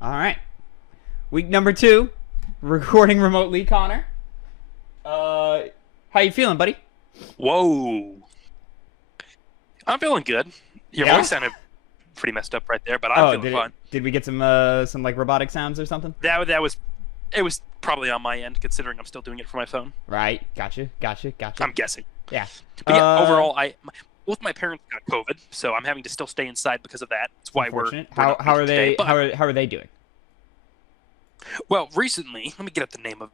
All right. Week number 2, recording remotely, Connor. How you feeling, buddy? Whoa. I'm feeling good. Your Yeah? voice sounded pretty messed up right there, but I'm feeling fine. Did we get some like robotic sounds or something? It was probably on my end, considering I'm still doing it for my phone. Right. Gotcha. I'm guessing. Yeah. But yeah, overall, both my parents got COVID, so I'm having to still stay inside because of that. That's why we're Unfortunate. not How are meeting they? today, but- How are they doing? Well, recently, let me get up the name of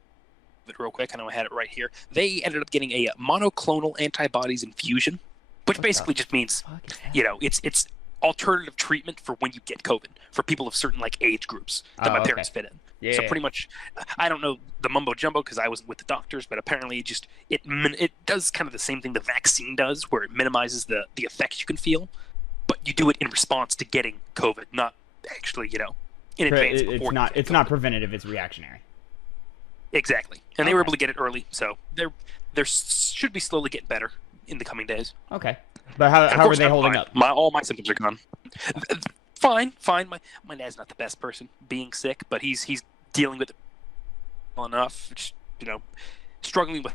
it real quick. I know I had it right here. They ended up getting a monoclonal antibodies infusion, which basically just means, it's alternative treatment for when you get COVID for people of certain age groups that my parents fit in. Yeah. So pretty much, I don't know the mumbo jumbo because I wasn't with the doctors, but apparently it does kind of the same thing the vaccine does, where it minimizes the effects you can feel, but you do it in response to getting COVID, not actually in advance. It's not preventative. It's reactionary. Exactly, and they were able to get it early, so they should be slowly getting better in the coming days. Okay, but how are they holding up? All my symptoms are gone. Fine. My dad's not the best person being sick, but he's dealing with it well enough. Struggling with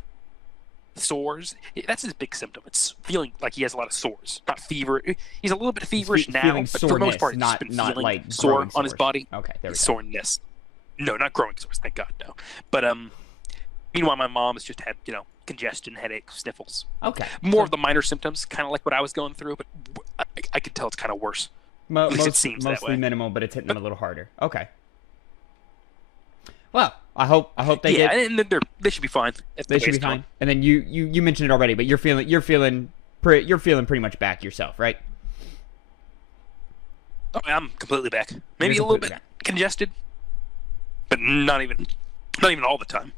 sores. That's his big symptom. It's feeling like he has a lot of sores, not fever. He's a little bit feverish now, but for the most part, he's just been feeling like sore on his body. Okay, there we go. Soreness. No, not growing sores. Thank God, no. But meanwhile, my mom has just had congestion, headache, sniffles. Okay. More of the minor symptoms, kind of like what I was going through, but I could tell it's kind of worse. At least it seems that way. Mostly minimal, but it's hitting them a little harder. Okay. Well, I hope they get. Yeah, and they should be fine. They should be fine. And then you mentioned it already, but you're feeling pretty much back yourself, right? Oh, I'm completely back. Maybe a little bit congested, but not even all the time.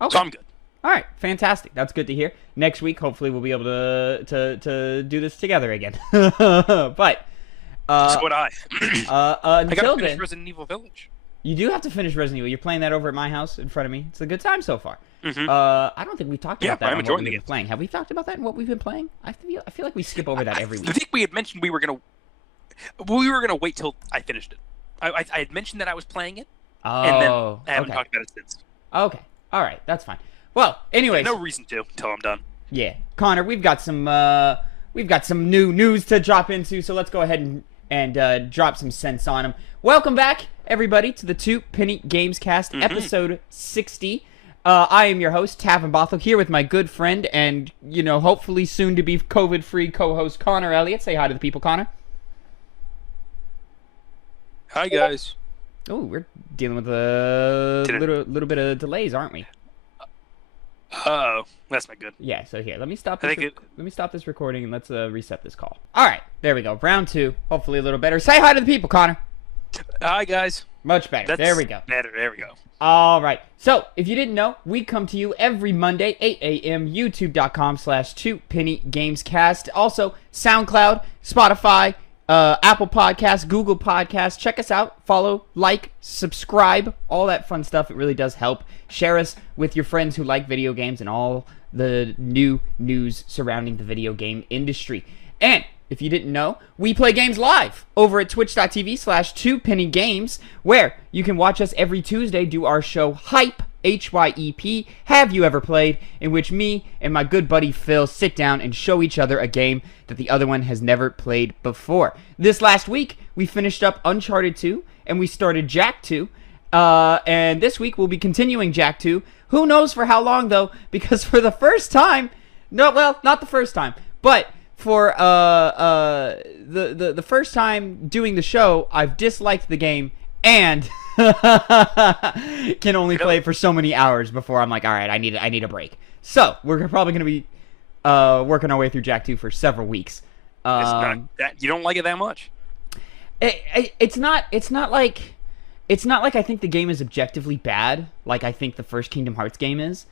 Okay. So I'm good. All right, fantastic. That's good to hear. Next week, hopefully, we'll be able to do this together again. But so would I. I until gotta finish then, Resident Evil Village. you do have to finish Resident Evil. You're playing that over at my house in front of me. It's a good time so far. Mm-hmm. I don't think we talked about that. I'm on enjoying what we've the been playing. Have we talked about that and what we've been playing? I feel like we skip over that every week. I think we had mentioned we were gonna wait till I finished it. I had mentioned that I was playing it, and then I haven't talked about it since. Okay. All right. That's fine. Well, anyways. No reason to until I'm done. Yeah. Connor, we've got some new news to drop into, so let's go ahead and drop some sense on them. Welcome back, everybody, to the Penny Gamescast, episode 60. I am your host, Tavin Bothel, here with my good friend and, hopefully soon to be COVID-free co-host Connor Elliott. Say hi to the people, Connor. Hi, guys. Oh, we're dealing with a little bit of delays, aren't we? Oh, that's not good. Yeah, so here, let me stop this recording and let's reset this call. All right, there we go. Round 2, hopefully a little better. Say hi to the people, Connor. Hi, guys. Much better. There we go. Better. There we go. All right. So, if you didn't know, we come to you every Monday, 8 a.m., youtube.com/2pennygamescast. Also, SoundCloud, Spotify, Apple Podcasts, Google Podcasts. Check us out. Follow, like, subscribe, all that fun stuff. It really does help. Share us with your friends who like video games and all the new news surrounding the video game industry. And if you didn't know, we play games live over at twitch.tv/2pennygames, where you can watch us every Tuesday do our show Hype, HYEP, Have You Ever Played, in which me and my good buddy Phil sit down and show each other a game that the other one has never played before. This last week, we finished up Uncharted 2, and we started Jak 2, and this week we'll be continuing Jak 2. Who knows for how long, though, because for the first time, not the first time, but for the first time doing the show, I've disliked the game and can only play for so many hours before I'm like, all right, I need a break. So we're probably going to be working our way through Jak 2 for several weeks. It's not that you don't like it that much. It's not like I think the game is objectively bad, like I think the first Kingdom Hearts game is.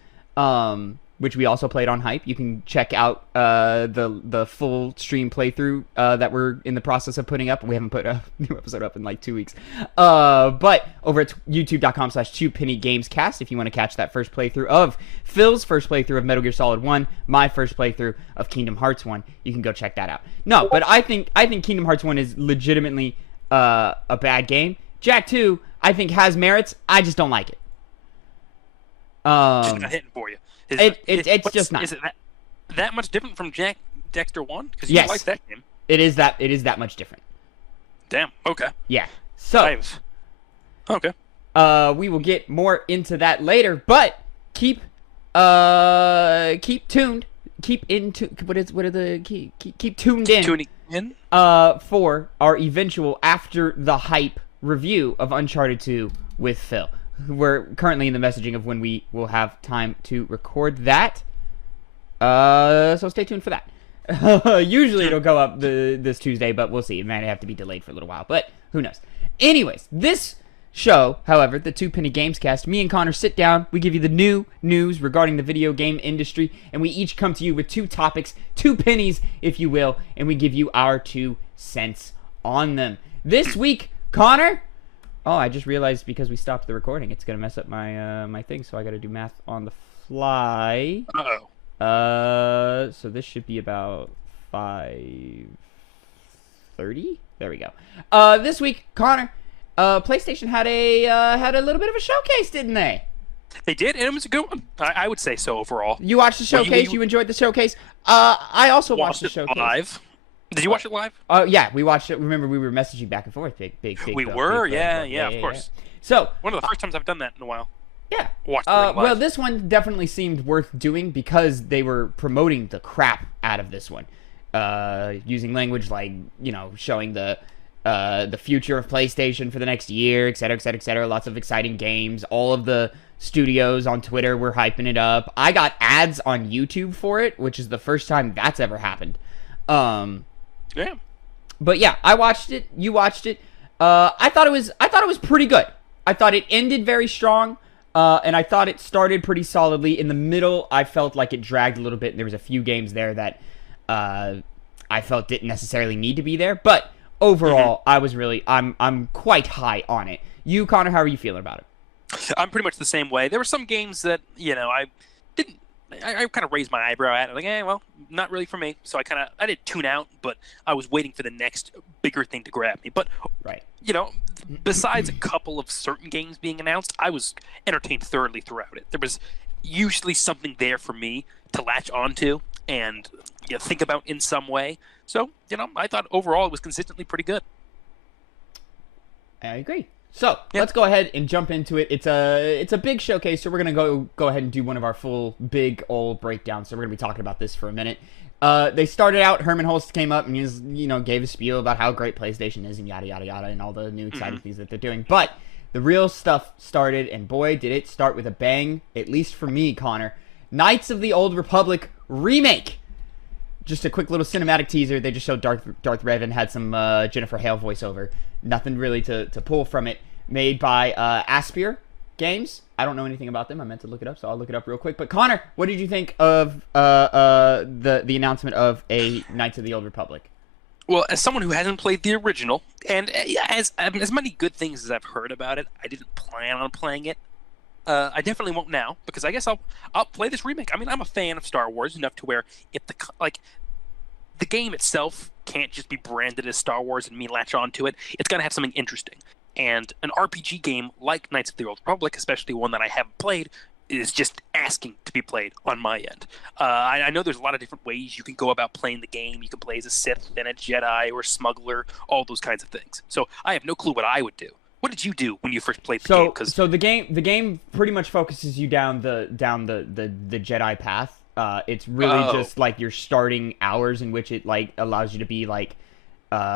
Which we also played on Hype. You can check out the full stream playthrough that we're in the process of putting up. We haven't put a new episode up in like 2 weeks. But over at youtube.com/2pennygamescast, if you want to catch that first playthrough of Phil's first playthrough of Metal Gear Solid 1, my first playthrough of Kingdom Hearts 1, you can go check that out. No, but I think Kingdom Hearts 1 is legitimately a bad game. Jak 2, I think has merits. I just don't like it. Just not hitting for you. It's just not. Is it that much different from Dexter 1? Because you Yes. like that game. It is that much different. Damn. Okay. Yeah. So. Okay. We will get more into that later, but keep tuned. Keep tuned in. Tuning in. For our eventual after the hype review of Uncharted 2 with Phil. We're currently in the messaging of when we will have time to record that. So stay tuned for that. Usually it'll go up this Tuesday, but we'll see. It might have to be delayed for a little while, but who knows. Anyways, this show, however, the Two Penny Gamescast, me and Connor sit down, we give you the new news regarding the video game industry, and we each come to you with 2 topics, 2 pennies, if you will, and we give you our 2 cents on them. This week, Connor... Oh, I just realized because we stopped the recording, it's going to mess up my my thing, so I got to do math on the fly. Uh-oh. So this should be about 5:30? There we go. This week, Connor... PlayStation had a little bit of a showcase, didn't they? They did, and it was a good one. I would say so overall. You watched the showcase. You enjoyed the showcase. I also watched the showcase live. Did you watch it live? Yeah, we watched it. Remember, we were messaging back and forth. Big. We were, yeah, of course. Yeah. So one of the first times I've done that in a while. Yeah. Watched it live. Well, this one definitely seemed worth doing because they were promoting the crap out of this one, using language like showing the future of PlayStation for the next year, et cetera, et cetera, et cetera. Lots of exciting games. All of the studios on Twitter were hyping it up. I got ads on YouTube for it, which is the first time that's ever happened. Yeah. But yeah, I watched it. You watched it. I thought it was pretty good. I thought it ended very strong, and I thought it started pretty solidly. In the middle, I felt like it dragged a little bit, and there was a few games there that I felt didn't necessarily need to be there, but overall, I'm quite high on it. You, Connor, how are you feeling about it? I'm pretty much the same way. There were some games that, I kind of raised my eyebrow at. Like, well, not really for me. So I didn't tune out, but I was waiting for the next bigger thing to grab me. But, right. Besides a couple of certain games being announced, I was entertained thoroughly throughout it. There was usually something there for me to latch onto and think about in some way. So, I thought overall it was consistently pretty good. I agree. So, Let's go ahead and jump into it. It's a big showcase, so we're going to go ahead and do one of our full big old breakdowns. So we're going to be talking about this for a minute. They started out, Herman Holst came up and he gave a spiel about how great PlayStation is and yada, yada, yada, and all the new exciting things that they're doing. But the real stuff started, and boy, did it start with a bang, at least for me, Connor. Knights of the Old Republic remake. Just a quick little cinematic teaser. They just showed Darth Revan, had some Jennifer Hale voiceover. Nothing really to pull from it. Made by Aspyr Games. I don't know anything about them. I meant to look it up, so I'll look it up real quick. But Connor, what did you think of the announcement of a Knights of the Old Republic? Well, as someone who hasn't played the original, and as many good things as I've heard about it, I didn't plan on playing it. I definitely won't now, because I guess I'll play this remake. I mean, I'm a fan of Star Wars enough to where if the game itself can't just be branded as Star Wars and me latch onto it, it's got to have something interesting. And an RPG game like Knights of the Old Republic, especially one that I haven't played, is just asking to be played on my end. I know there's a lot of different ways you can go about playing the game. You can play as a Sith and a Jedi or a smuggler, all those kinds of things. So I have no clue what I would do. What did you do when you first played the game? So the game pretty much focuses you down the Jedi path. It's really just like your starting hours in which it allows you to be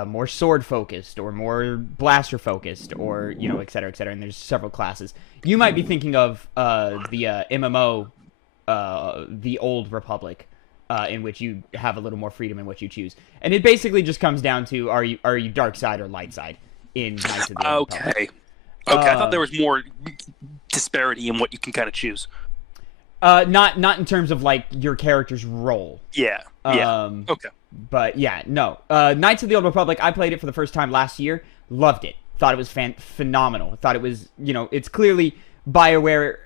more sword focused or more blaster focused or et cetera, et cetera. And there's several classes. You might be thinking of the MMO, the Old Republic, in which you have a little more freedom in what you choose. And it basically just comes down to are you dark side or light side in Knights of the Old Republic. Okay, I thought there was more disparity in what you can kind of choose. Not in terms of your character's role. Yeah. Okay. But yeah, no. Knights of the Old Republic, I played it for the first time last year. Loved it. Thought it was phenomenal. Thought it was, it's clearly BioWare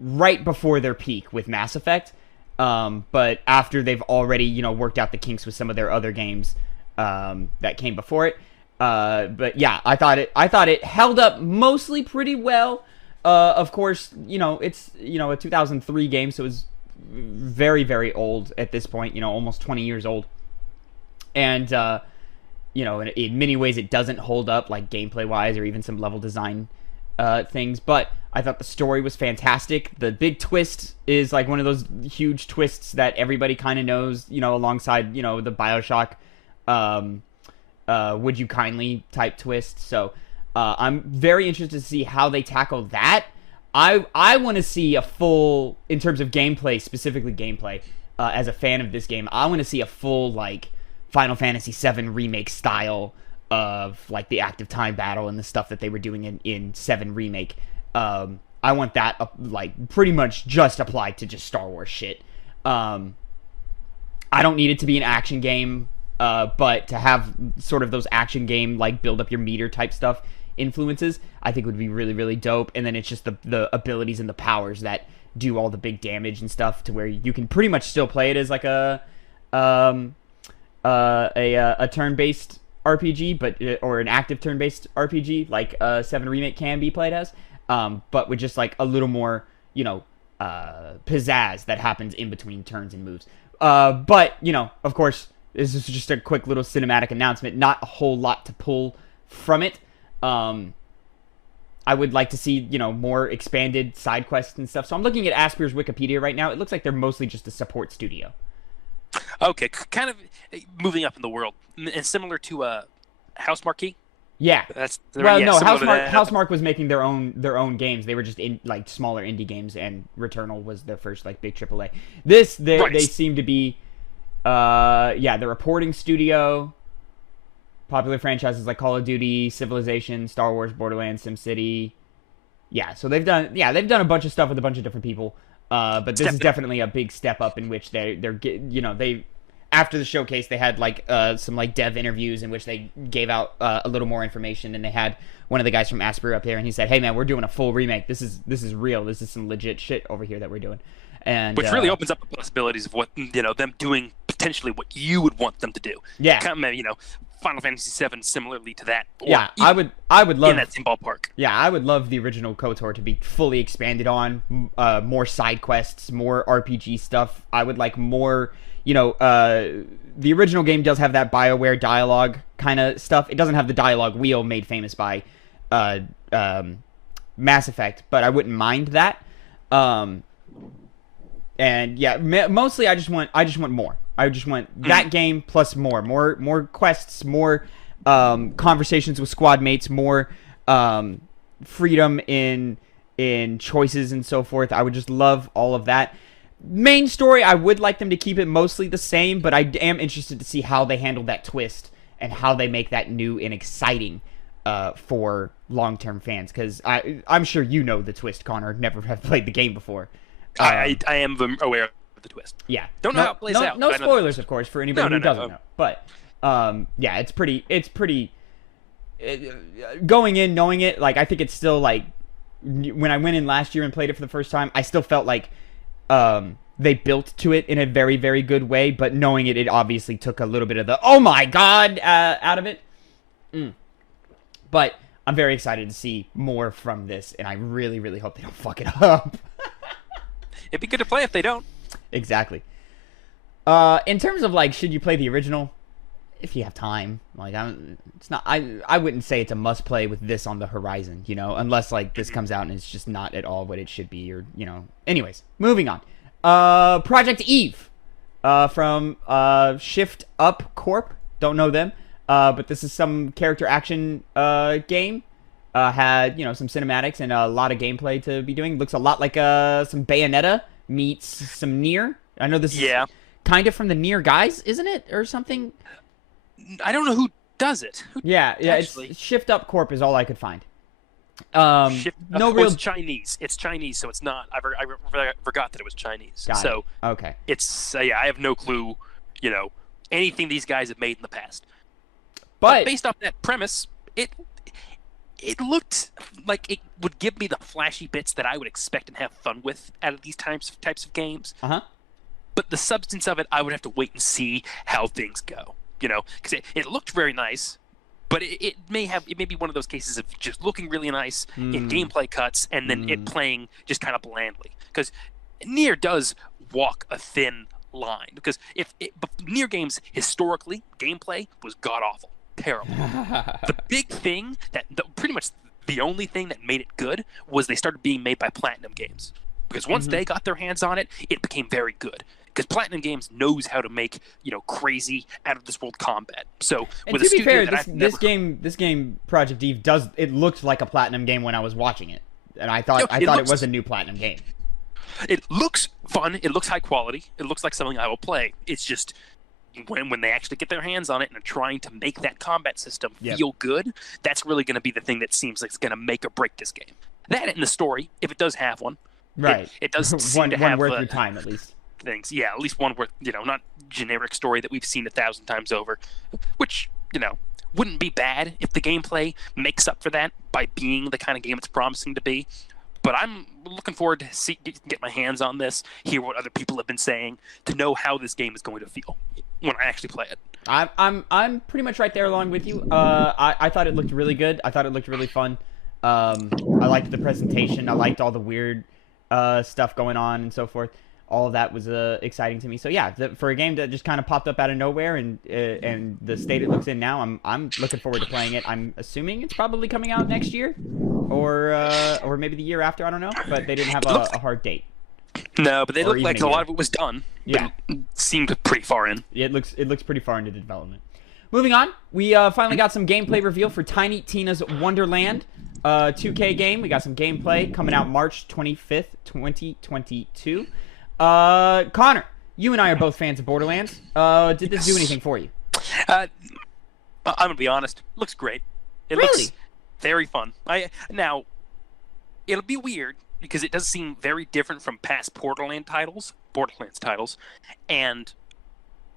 right before their peak with Mass Effect. But after they've already, worked out the kinks with some of their other games that came before it. But yeah, I thought it held up mostly pretty well. Of course, it's a 2003 game, so it's very, very old at this point. Almost 20 years old, and in many ways it doesn't hold up, like gameplay wise or even some level design things. But I thought the story was fantastic. The big twist is like one of those huge twists that everybody kind of knows. Alongside the BioShock. Would you kindly type twist. So I'm very interested to see how they tackle that. I want to see a full, in terms of gameplay, specifically gameplay, as a fan of this game, I want to see a full like Final Fantasy VII remake style of like the active time battle and the stuff that they were doing in 7 remake. I want that like pretty much just applied to just Star Wars shit. I don't need it to be an action game. But to have sort of those action game, like, build up your meter type stuff influences, I think would be really, really dope. And then it's just the abilities and the powers that do all the big damage and stuff, to where you can pretty much still play it as like a turn-based RPG, or an active turn-based RPG, like 7 Remake can be played as, but with just like a little more, pizzazz that happens in between turns and moves. But of course, this is just a quick little cinematic announcement. Not a whole lot to pull from it. I would like to see, more expanded side quests and stuff. So I'm looking at Asper's Wikipedia right now. It looks like they're mostly just a support studio. Okay, kind of moving up in the world, and similar to Housemarque. Yeah. No, Housemarque was making their own games. They were just in like smaller indie games, and Returnal was their first like big AAA. They seem to be. The reporting studio, popular franchises like Call of Duty, Civilization, Star Wars, Borderlands, SimCity. Yeah, so they've done a bunch of stuff with a bunch of different people. But this is definitely a big step up in which they after the showcase they had like some like dev interviews in which they gave out a little more information, and they had one of the guys from Asper up here, and he said, "Hey man, we're doing a full remake. This is real. This is some legit shit over here that we're doing." And which really opens up the possibilities of what them doing potentially what you would want them to do. Yeah, kind of, Final Fantasy VII similarly to that. Yeah, I would love in that same ballpark. Yeah, I would love the original KOTOR to be fully expanded on, more side quests, more RPG stuff. I would like more. The original game does have that BioWare dialogue kind of stuff. It doesn't have the dialogue wheel made famous by Mass Effect, but I wouldn't mind that. And yeah, mostly I just want more. I just want that game plus more quests, more conversations with squad mates, more freedom in choices and so forth. I would just love all of that. Main story, I would like them to keep it mostly the same, but I am interested to see how they handle that twist and how they make that new and exciting for long-term fans. Because I'm sure the twist, Connor. Never have played the game before. I am aware of the twist. Yeah. Don't know how it plays out. No spoilers, of course, for anybody who doesn't know. But, yeah, it's pretty... going in, knowing it, like, I think it's still, like... When I went in last year and played it for the first time, I still felt like they built to it in a very, very good way, but knowing it obviously took a little bit of the, oh my god, out of it. But I'm very excited to see more from this, and I really, really hope they don't fuck it up. It'd be good to play if they don't. Exactly. In terms of like, should you play the original? If you have time, like I wouldn't say it's a must play with this on the horizon, unless like this comes out and it's just not at all what it should be, or Anyways, moving on. Project Eve, from Shift Up Corp. Don't know them, but this is some character action game. Had some cinematics and a lot of gameplay to be doing. Looks a lot like some Bayonetta meets some Nier. I know this is kind of from the Nier guys, isn't it, or something? I don't know who does it. It's Shift Up Corp is all I could find. It's Chinese. It's Chinese, so it's not. I forgot that it was Chinese. Okay. It's I have no clue. Anything these guys have made in the past. But based off that premise, it looked like it would give me the flashy bits that I would expect and have fun with out of these types of games. But the substance of it, I would have to wait and see how things go. Because it looked very nice. But it may be one of those cases of just looking really nice in gameplay cuts and then it playing just kind of blandly. Because Nier does walk a thin line. Because Nier games historically gameplay was god awful, terrible. The big thing pretty much the only thing that made it good was they started being made by Platinum Games. Because once they got their hands on it, it became very good. Because Platinum Games knows how to make crazy out of this world combat. So and to be fair, this game Project Eve it looked like a Platinum game when I was watching it, and I thought it was a new Platinum game. It looks fun. It looks high quality. It looks like something I will play. It's just when they actually get their hands on it and are trying to make that combat system feel good, that's really going to be the thing that seems like it's going to make or break this game. That and the story, if it does have one. Right. It does seem to have one worth your time, at least. Things. Yeah, at least one worth, not generic story that we've seen 1,000 times over, which, wouldn't be bad if the gameplay makes up for that by being the kind of game it's promising to be. But I'm looking forward to get my hands on this, hear what other people have been saying, to know how this game is going to feel when I actually play it. I'm pretty much right there along with you. I thought it looked really good. I thought it looked really fun. I liked the presentation. I liked all the weird stuff going on and so forth. All of that was exciting to me. So yeah, for a game that just kind of popped up out of nowhere and the state it looks in now, I'm looking forward to playing it. I'm assuming it's probably coming out next year, or maybe the year after. I don't know, but they didn't have a hard date. No, but they looked like a lot of it was done. Yeah, it seemed pretty far in. It looks pretty far into the development. Moving on, we finally got some gameplay reveal for Tiny Tina's Wonderland 2K game. We got some gameplay coming out March 25th, 2022. Connor, you and I are both fans of Borderlands. Did this do anything for you? I'm gonna be honest. Looks great. It looks very fun. Now, it'll be weird because it does seem very different from past Borderlands titles, and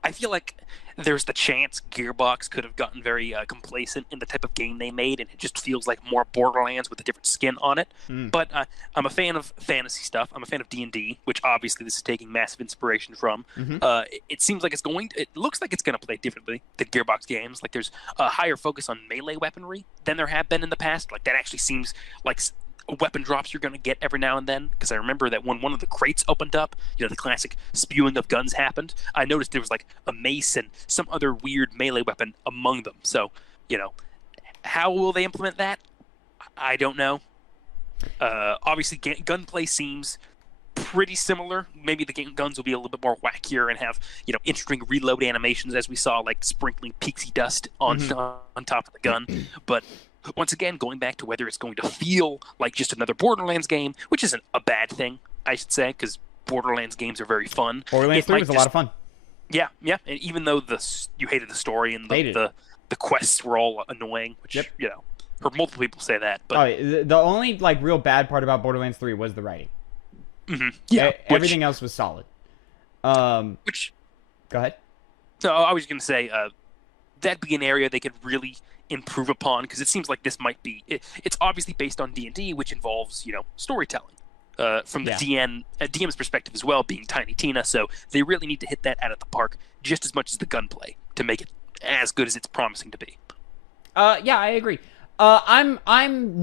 I feel like there's the chance Gearbox could have gotten very complacent in the type of game they made, and it just feels like more Borderlands with a different skin on it. But I'm a fan of fantasy stuff. I'm a fan of D&D, which obviously this is taking massive inspiration from. It seems like it looks like it's going to play differently than Gearbox games. Like there's a higher focus on melee weaponry than there have been in the past. Like that actually seems like weapon drops you're going to get every now and then, because I remember that when one of the crates opened up, the classic spewing of guns happened. I noticed there was like a mace and some other weird melee weapon among them. So, how will they implement that? I don't know. Obviously, gunplay seems pretty similar. Maybe the guns will be a little bit more wackier and have, interesting reload animations, as we saw, like sprinkling pixie dust on top of the gun. But once again, going back to whether it's going to feel like just another Borderlands game, which isn't a bad thing, I should say, because Borderlands games are very fun. Borderlands 3 was a lot of fun. Yeah. And even though you hated the story and the quests were all annoying, which, heard multiple people say that. But the only real bad part about Borderlands 3 was the writing. Yeah. Everything else was solid. Go ahead. So I was going to say, that'd be an area they could really improve upon, because it seems like this might be it's obviously based on D&D, which involves storytelling from the DM's perspective as well, being Tiny Tina. So they really need to hit that out of the park just as much as the gunplay to make it as good as it's promising to be. Yeah, I agree. I'm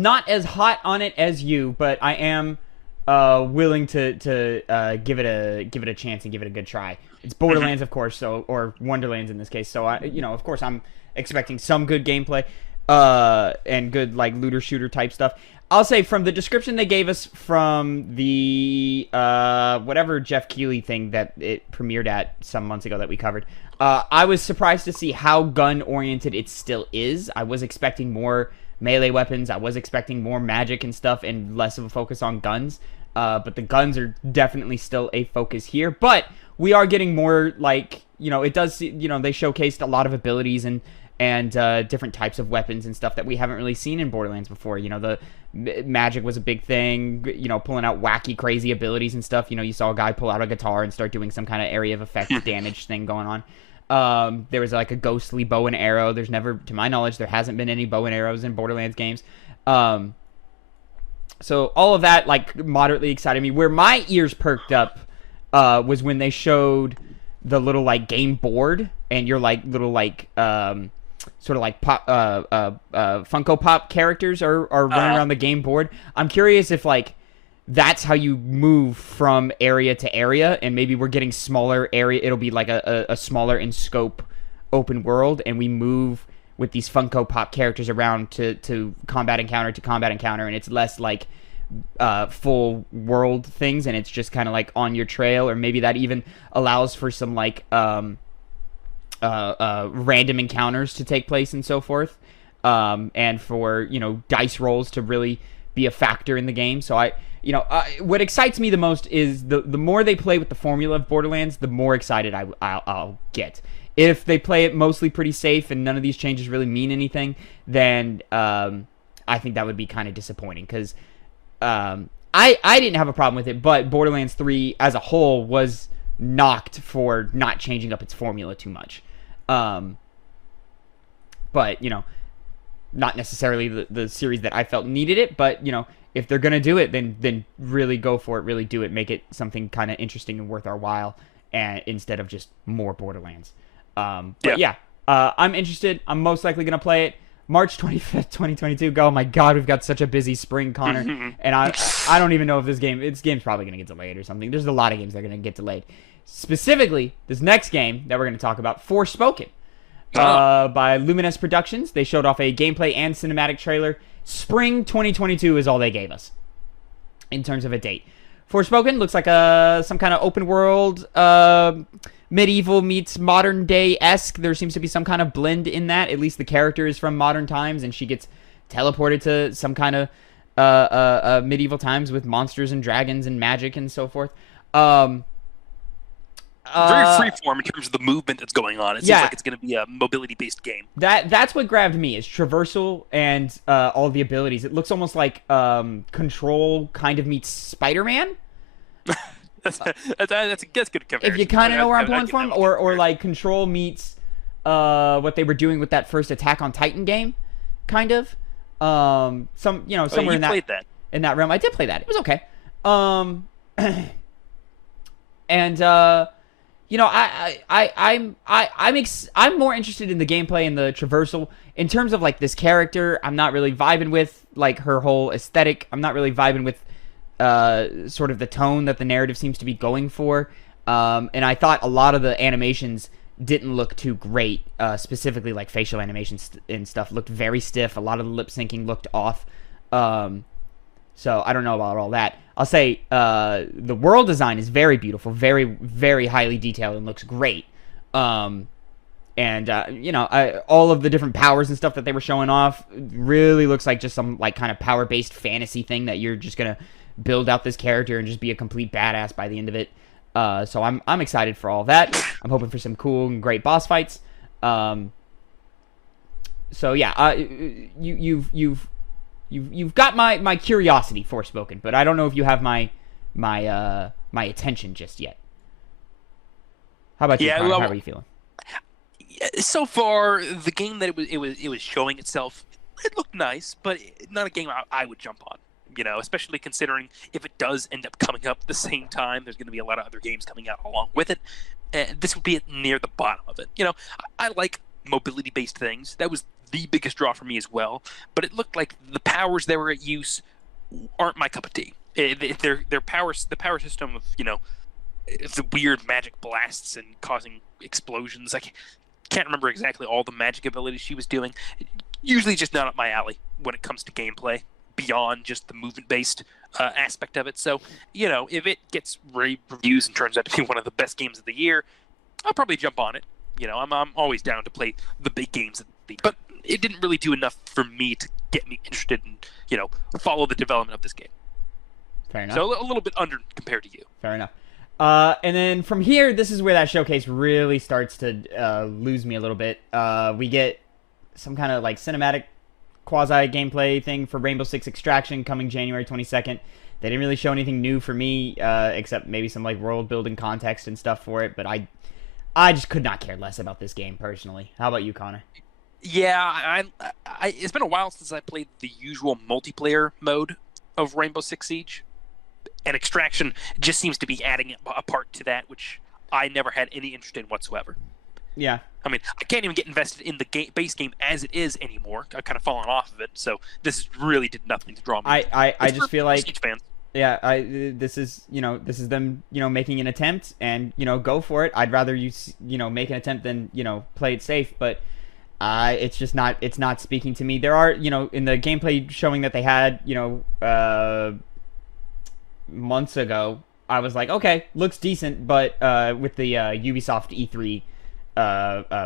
not as hot on it as you, but I am willing to give it a chance and give it a good try. It's Borderlands, of course, or Wonderlands in this case. So of course I'm expecting some good gameplay and good looter shooter type stuff. I'll say from the description they gave us from the whatever Jeff Keighley thing that it premiered at some months ago that we covered, I was surprised to see how gun oriented it still is. I was expecting more melee weapons. I was expecting more magic and stuff and less of a focus on guns. But the guns are definitely still a focus here. But we are getting more it does, they showcased a lot of abilities and different types of weapons and stuff that we haven't really seen in Borderlands before. The magic was a big thing, pulling out wacky, crazy abilities and stuff. You saw a guy pull out a guitar and start doing some kind of area of effect damage thing going on. There was a ghostly bow and arrow. There's never, to my knowledge, there hasn't been any bow and arrows in Borderlands games. So all of that moderately excited me. Where my ears perked up was when they showed the little game board and your little sort of like Funko Pop characters are running around the game board. I'm curious if like that's how you move from area to area, and maybe we're getting smaller area. It'll be like a smaller in scope open world, and we move with these Funko Pop characters around to combat encounter, and it's less like full world things, and it's just kind of like on your trail, or maybe that even allows for some like random encounters to take place and so forth, and for dice rolls to really be a factor in the game. So what excites me the most is the more they play with the formula of Borderlands, the more excited I'll get. If they play it mostly pretty safe and none of these changes really mean anything, then I think that would be kind of disappointing, because I didn't have a problem with it, but Borderlands 3 as a whole was knocked for not changing up its formula too much. But not necessarily the series that I felt needed it, but if they're gonna do it, then really go for it, really do it, make it something kind of interesting and worth our while, and instead of just more Borderlands. But yeah, I'm interested. I'm most likely gonna play it March 25th, 2022. Oh my God, we've got such a busy spring, Connor, and I don't even know if this game's probably gonna get delayed or something. There's a lot of games that are gonna get delayed. Specifically, this next game that we're gonna talk about, Forspoken. By Luminous Productions. They showed off a gameplay and cinematic trailer. Spring 2022 is all they gave us in terms of a date. Forspoken looks like some kind of open world, medieval meets modern day-esque. There seems to be some kind of blend in that. At least the character is from modern times, and she gets teleported to some kind of medieval times with monsters and dragons and magic and so forth. Very freeform in terms of the movement that's going on. It seems like it's going to be a mobility-based game. That's what grabbed me, is traversal and all the abilities. It looks almost like Control kind of meets Spider-Man. that's a good comparison. If you kind of know where I'm going from, or like Control meets what they were doing with that first Attack on Titan game, kind of. Somewhere in that realm. I did play that. It was okay. And I'm more interested in the gameplay and the traversal. In terms of like this character, I'm not really vibing with like her whole aesthetic. I'm not really vibing with sort of the tone that the narrative seems to be going for. And I thought a lot of the animations didn't look too great. Specifically, like facial animations and stuff looked very stiff. A lot of the lip syncing looked off. So I don't know about all that. I'll say the world design is very beautiful, very, very highly detailed, and looks great. All of the different powers and stuff that they were showing off really looks like just some like kind of power-based fantasy thing that you're just gonna build out this character and just be a complete badass by the end of it. So I'm excited for all that. I'm hoping for some cool and great boss fights. So yeah, You've got my curiosity, Forspoken, but I don't know if you have my attention just yet. How about you, Connor? How are you feeling? So far, the game that it was showing itself, it looked nice, but not a game I would jump on. Especially considering if it does end up coming up at the same time, there's going to be a lot of other games coming out along with it, and this would be near the bottom of it. I like mobility-based things. That was the biggest draw for me as well, but it looked like the powers that were at use aren't my cup of tea. The power system of the weird magic blasts and causing explosions. I can't remember exactly all the magic abilities she was doing. Usually just not up my alley when it comes to gameplay, beyond just the movement-based aspect of it. So if it gets rave reviews and turns out to be one of the best games of the year, I'll probably jump on it. I'm always down to play the big games, but it didn't really do enough for me to get me interested in, follow the development of this game. Fair enough. So a little bit under compared to you. Fair enough. And then from here, this is where that showcase really starts to lose me a little bit. We get some kind of like cinematic quasi-gameplay thing for Rainbow Six Extraction coming January 22nd. They didn't really show anything new for me, except maybe some like world-building context and stuff for it, but I just could not care less about this game personally. How about you, Connor? Yeah, it's been a while since I played the usual multiplayer mode of Rainbow Six Siege, and Extraction just seems to be adding a part to that, which I never had any interest in whatsoever. Yeah. I mean, I can't even get invested in the base game as it is anymore. I've kind of fallen off of it, so this really did nothing to draw me. I just feel like fans. Yeah, this is them, making an attempt, and go for it. I'd rather you make an attempt than play it safe, but it's not speaking to me. There are in the gameplay showing that they had months ago, I was like, okay, looks decent, but with the Ubisoft E3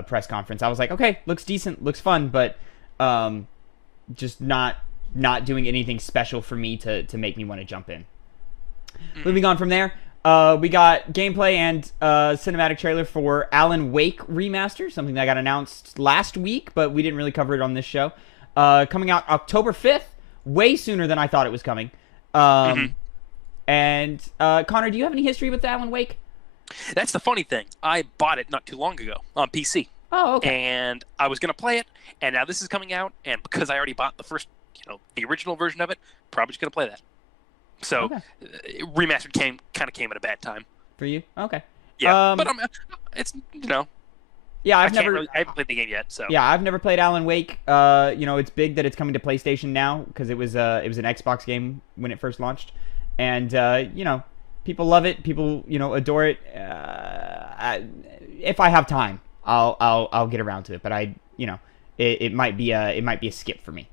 press conference, I was like, okay, looks decent, looks fun, but just not doing anything special for me to make me want to jump in. Moving on from there, we got gameplay and cinematic trailer for Alan Wake Remaster, something that got announced last week, but we didn't really cover it on this show. Coming out October 5th, way sooner than I thought it was coming. And Connor, do you have any history with Alan Wake? That's the funny thing. I bought it not too long ago on PC. Oh, okay. And I was going to play it, and now this is coming out, and because I already bought the first, the original version of it, probably just going to play that. So, Remastered came at a bad time. For you? Okay. Yeah, but it's, Yeah, I haven't played the game yet, so. Yeah, I've never played Alan Wake. It's big that it's coming to PlayStation now, because it was an Xbox game when it first launched. And, people love it. People, adore it. If I have time, I'll get around to it. But it might be a skip for me.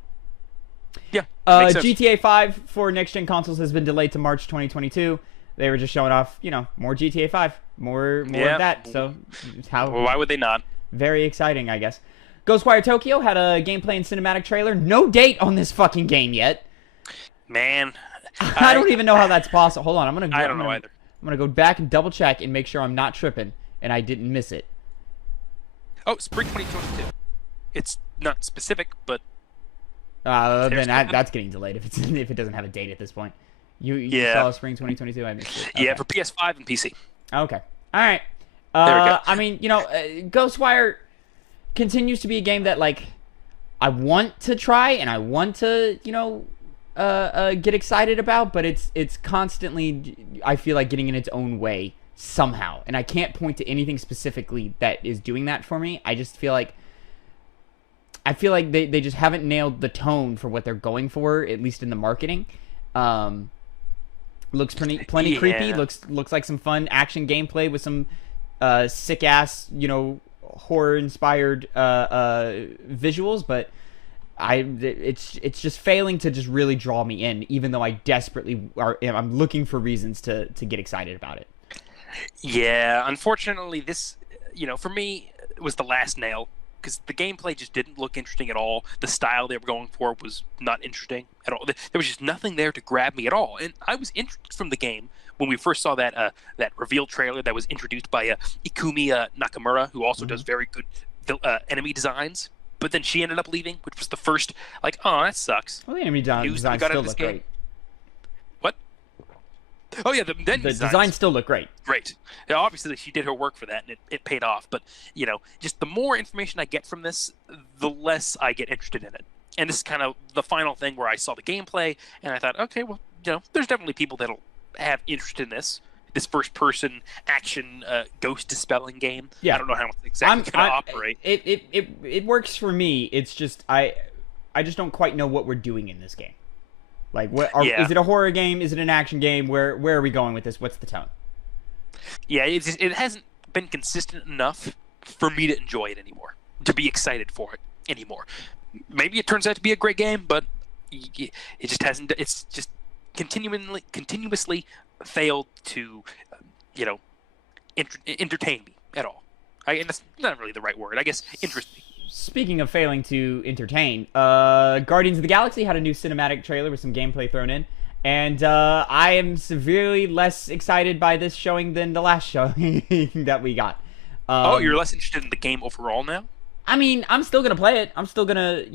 Yeah. Makes sense. GTA 5 for next gen consoles has been delayed to March 2022. They were just showing off, more GTA 5, more of that. So why would they not? Very exciting, I guess. Ghostwire Tokyo had a gameplay and cinematic trailer. No date on this fucking game yet. Man, I don't even know how that's possible. Hold on, I don't know either. I'm gonna go back and double check and make sure I'm not tripping and I didn't miss it. Oh, spring 2022. It's not specific, but then that's getting delayed if it doesn't have a date at this point. You saw spring 2022. I missed it. Okay. Yeah, for PS5 and PC. Okay. All right. There we go. I mean, Ghostwire continues to be a game that I want to try and I want to get excited about, but it's constantly, I feel like, getting in its own way somehow, and I can't point to anything specifically that is doing that for me. I just feel like they just haven't nailed the tone for what they're going for, at least in the marketing. Looks plenty creepy. Looks like some fun action gameplay with some sick ass horror inspired visuals, but it's just failing to just really draw me in, even though I desperately I'm looking for reasons to get excited about it. Yeah, unfortunately, this for me was the last nail, because the gameplay just didn't look interesting at all. The style they were going for was not interesting at all. There was just nothing there to grab me at all. And I was interested from the game when we first saw that reveal trailer that was introduced by Ikumi Nakamura, who also does very good enemy designs. But then she ended up leaving, which was the first, oh, that sucks. Well, the enemy design still look great. What? Oh, yeah, the designs still look great. Great. Yeah, obviously, she did her work for that, and it paid off. But, just the more information I get from this, the less I get interested in it. And this is kind of the final thing where I saw the gameplay, and I thought, okay, well, there's definitely people that'll have interest in this first-person action ghost dispelling game. Yeah. I don't know how it's exactly going to operate. It works for me. It's just I just don't quite know what we're doing in this game. Is it a horror game? Is it an action game? Where are we going with this? What's the tone? Yeah, it hasn't been consistent enough for me to enjoy it anymore, to be excited for it anymore. Maybe it turns out to be a great game, but it just hasn't. It's just continuously failed to, entertain me at all. And that's not really the right word. I guess interest me. Speaking of failing to entertain, Guardians of the Galaxy had a new cinematic trailer with some gameplay thrown in, and I am severely less excited by this showing than the last showing that we got. You're less interested in the game overall now? I mean, I'm still gonna play it. I'm still gonna,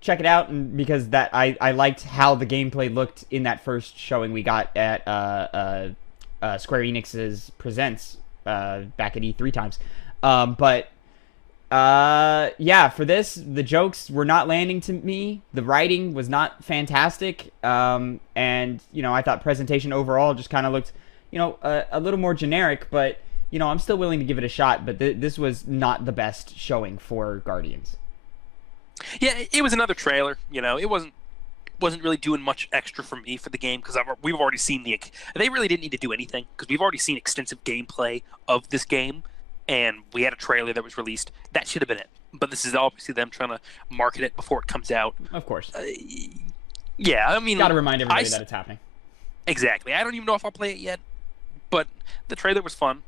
check it out, and because I liked how the gameplay looked in that first showing we got at Square Enix's Presents back at E3 times. For this, the jokes were not landing to me. The writing was not fantastic, and I thought presentation overall just kind of looked, a little more generic. But I'm still willing to give it a shot, but this was not the best showing for Guardians. Yeah, it was another trailer. It wasn't really doing much extra for me for the game because we've already seen they really didn't need to do anything because we've already seen extensive gameplay of this game, and we had a trailer that was released. That should have been it. But this is obviously them trying to market it before it comes out. Of course. Yeah, I mean, got to remind everybody that it's happening. Exactly. I don't even know if I'll play it yet, but the trailer was fun.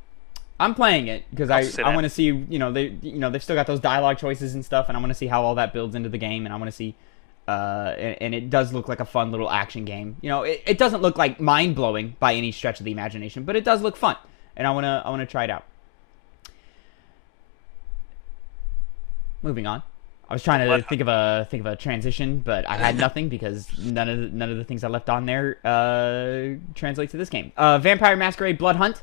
I'm playing it because I want to see, they've still got those dialogue choices and stuff, and I want to see how all that builds into the game, and I want to see, and it does look like a fun little action game. It doesn't look like mind blowing by any stretch of the imagination, but it does look fun, and I want to try it out. Moving on. I was trying to think of a transition, but I had nothing because none of the things I left on there translate to this game. Vampire Masquerade Blood Hunt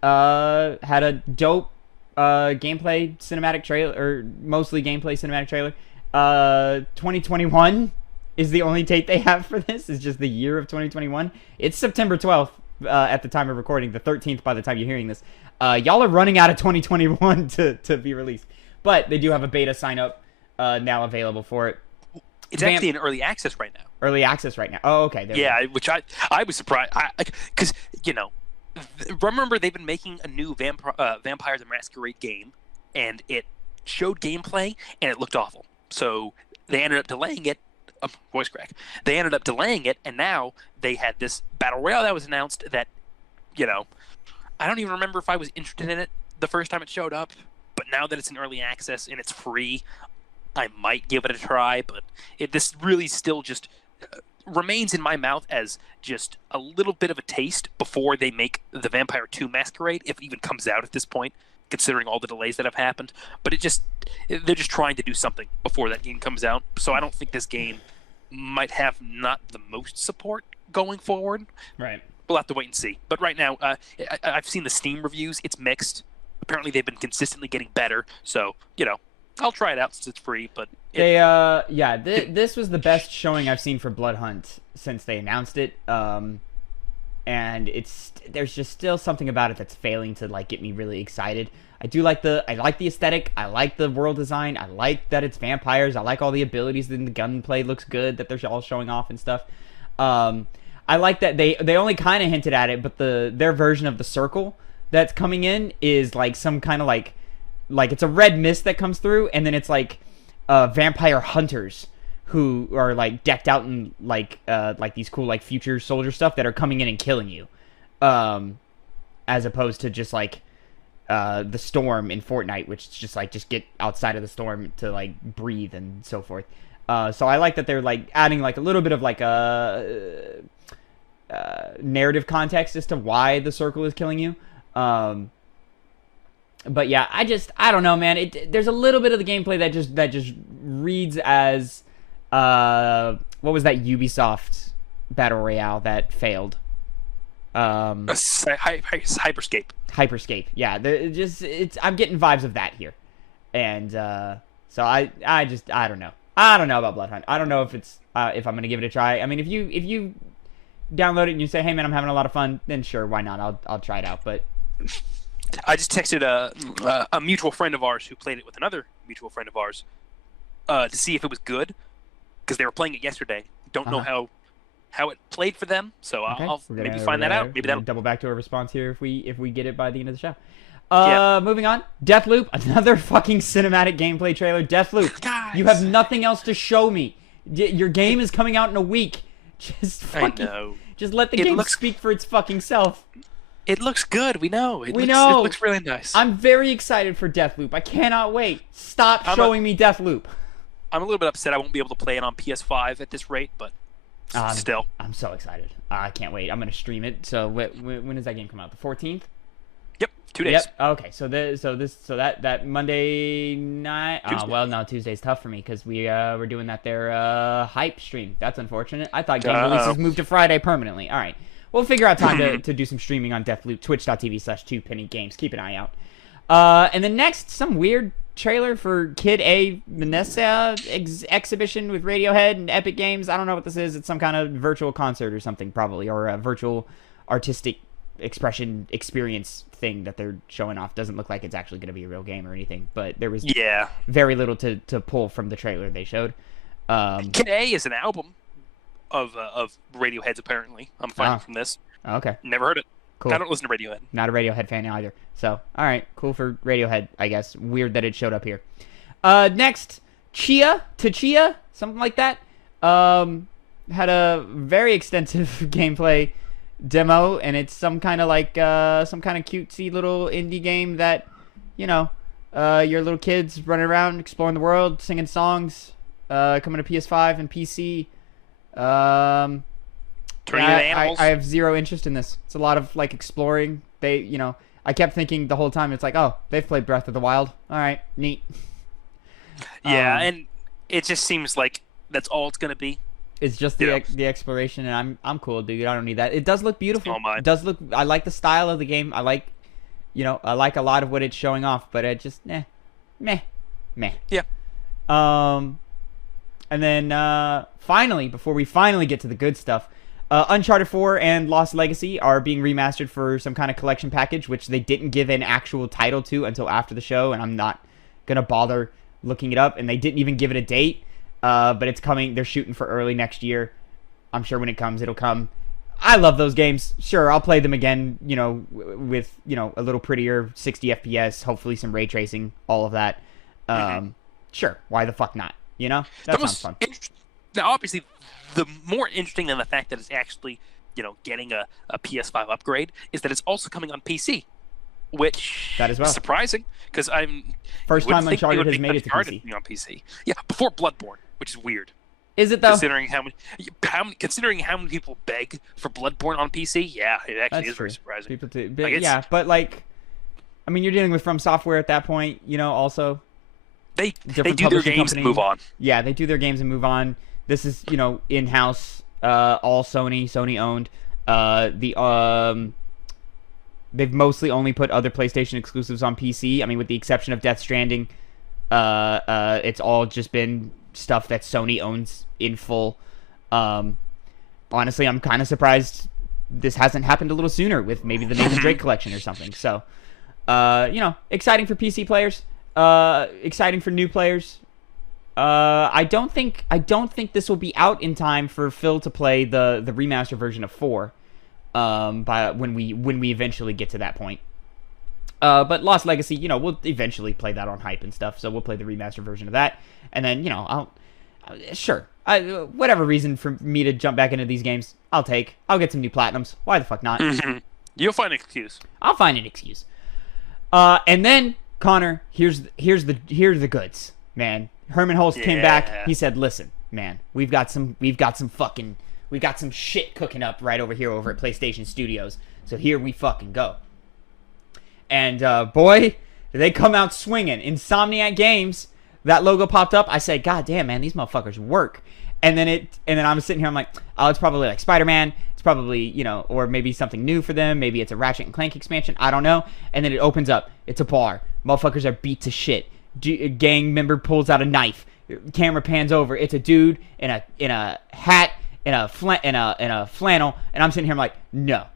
had a dope gameplay cinematic trailer, or mostly gameplay cinematic trailer. 2021 is the only date they have for this. It's just the year of 2021. It's September 12th at the time of recording, the 13th by the time you're hearing this. Y'all are running out of 2021 to be released, but they do have a beta sign up now available for it. It's actually in early access right now. Early access right now. Oh, okay. Yeah, which I was surprised because remember they've been making a new Vampire the Masquerade game, and it showed gameplay and it looked awful. So they ended up delaying it. Voice crack. They ended up delaying it, and now they had this battle royale that was announced. That I don't even remember if I was interested in it the first time it showed up, but now that it's in early access and it's free, I might give it a try. But this really still just remains in my mouth as just a little bit of a taste before they make the Vampire 2 Masquerade, if it even comes out at this point, considering all the delays that have happened. But they're just trying to do something before that game comes out. So I don't think this game might have not the most support going forward. Right. We'll have to wait and see. But right now, I've seen the Steam reviews. It's mixed. Apparently they've been consistently getting better. So, I'll try it out since it's free, but this was the best showing I've seen for Blood Hunt since they announced it. And there's just still something about it that's failing to get me really excited. I like the aesthetic. I like the world design. I like that it's vampires. I like all the abilities, and the gunplay looks good that they're all showing off and stuff. I like that they only kind of hinted at it, but their version of the circle that's coming in is some kind of like it's a red mist that comes through, and then it's vampire hunters who are decked out in these cool future soldier stuff that are coming in and killing you, as opposed to just the storm in Fortnite, which is just get outside of the storm to breathe and so forth. So I like that they're adding a little bit of a narrative context as to why the circle is killing you. But yeah, I don't know, man. There's a little bit of the gameplay that just reads as what was that Ubisoft battle royale that failed? Hyperscape. Hyperscape. Yeah, I'm getting vibes of that here, and so I don't know. I don't know about Blood Hunt. I don't know if I'm gonna give it a try. I mean, if you download it and you say, hey man, I'm having a lot of fun, then sure, why not? I'll try it out. But I just texted a mutual friend of ours who played it with another mutual friend of ours to see if it was good, because they were playing it yesterday. Don't know how it played for them, so okay. I'll maybe find that out. Maybe that'll double back to a response here if we get it by the end of the show. Moving on, Deathloop, another fucking cinematic gameplay trailer. Deathloop, guys, you have nothing else to show me. Your game is coming out in a week. Just fucking, I know. Just let the game speak for its fucking self. It looks good. We know. It looks really nice. I'm very excited for Deathloop. I cannot wait. Stop showing me Deathloop. I'm a little bit upset I won't be able to play it on PS5 at this rate, but still. I'm so excited. I can't wait. I'm going to stream it. So when does that game come out? The 14th? Yep, 2 days. Yep. Okay. So that Monday night. Well, no, Tuesday's tough for me because we're doing that hype stream. That's unfortunate. I thought game releases moved to Friday permanently. All right. We'll figure out time to do some streaming on Deathloop. Twitch.tv/2Penny Games. Keep an eye out. And then next, some weird trailer for Kid A Vanessa exhibition with Radiohead and Epic Games. I don't know what this is. It's some kind of virtual concert or something, probably, or a virtual artistic expression experience thing that they're showing off doesn't look like it's actually going to be a real game or anything. But there was very little to pull from the trailer they showed. Kid A is an album of Radiohead's, apparently. I'm finding from this. Okay. Never heard it. Cool. I don't listen to Radiohead. Not a Radiohead fan either. So, all right, cool for Radiohead, I guess. Weird that it showed up here. Next, Chia, something like that. Had a very extensive gameplay demo, and it's some kind of cutesy little indie game that, your little kids running around exploring the world, singing songs, coming to PS5 and PC. I have zero interest in this. It's a lot of exploring. I kept thinking the whole time, it's like, oh, they've played Breath of the Wild. All right, neat. Yeah, and it just seems like that's all it's gonna be. It's just the exploration, and I'm cool, dude. I don't need that. It does look beautiful. Oh my. It does look. I like the style of the game. I like a lot of what it's showing off, but it just meh. Yeah. And then finally, before we finally get to the good stuff, Uncharted 4 and Lost Legacy are being remastered for some kind of collection package, which they didn't give an actual title to until after the show, and I'm not gonna bother looking it up. And they didn't even give it a date, but it's coming. They're shooting for early next year. I'm sure when it comes, it'll come. I love those games. Sure, I'll play them again, with a little prettier 60 FPS, hopefully some ray tracing, all of that. Sure, why the fuck not? That sounds fun. Now, obviously, the more interesting than the fact that it's actually, getting a PS5 upgrade is that it's also coming on PC, which that as well. Is surprising because I'm first time Uncharted has made it to PC. On PC. Yeah, before Bloodborne, which is weird. Is it though? Considering how many people beg for Bloodborne on PC, yeah, it actually is very surprising. People do, but, you're dealing with From Software at that point, also. They do their games and move on. Yeah, they do their games and move on. This is, in-house, all Sony owned. They've mostly only put other PlayStation exclusives on PC. I mean, with the exception of Death Stranding, it's all just been stuff that Sony owns in full. Honestly, I'm kind of surprised this hasn't happened a little sooner with maybe the Nathan Drake collection or something. So, exciting for PC players. Exciting for new players. I don't think this will be out in time for Phil to play the remaster version of 4. By when we eventually get to that point. But Lost Legacy, we'll eventually play that on hype and stuff. So we'll play the remaster version of that, and then whatever reason for me to jump back into these games, I'll get some new platinums. Why the fuck not? You'll find an excuse. I'll find an excuse. And then Connor, here's the goods, man. Herman Hulst came back. He said, "Listen, man, we've got some shit cooking up right over here over at PlayStation Studios. So here we fucking go." And boy, did they come out swinging. Insomniac Games, that logo popped up. I said, "God damn, man, these motherfuckers work." And then I'm sitting here, I'm like, "Oh, it's probably like Spider-Man. It's probably, or maybe something new for them. Maybe it's a Ratchet and Clank expansion. I don't know." And then it opens up. It's a bar. Motherfuckers are beat to shit. A gang member pulls out a knife. Camera pans over. It's a dude in a hat, in a flannel, and I'm sitting here, I'm like, no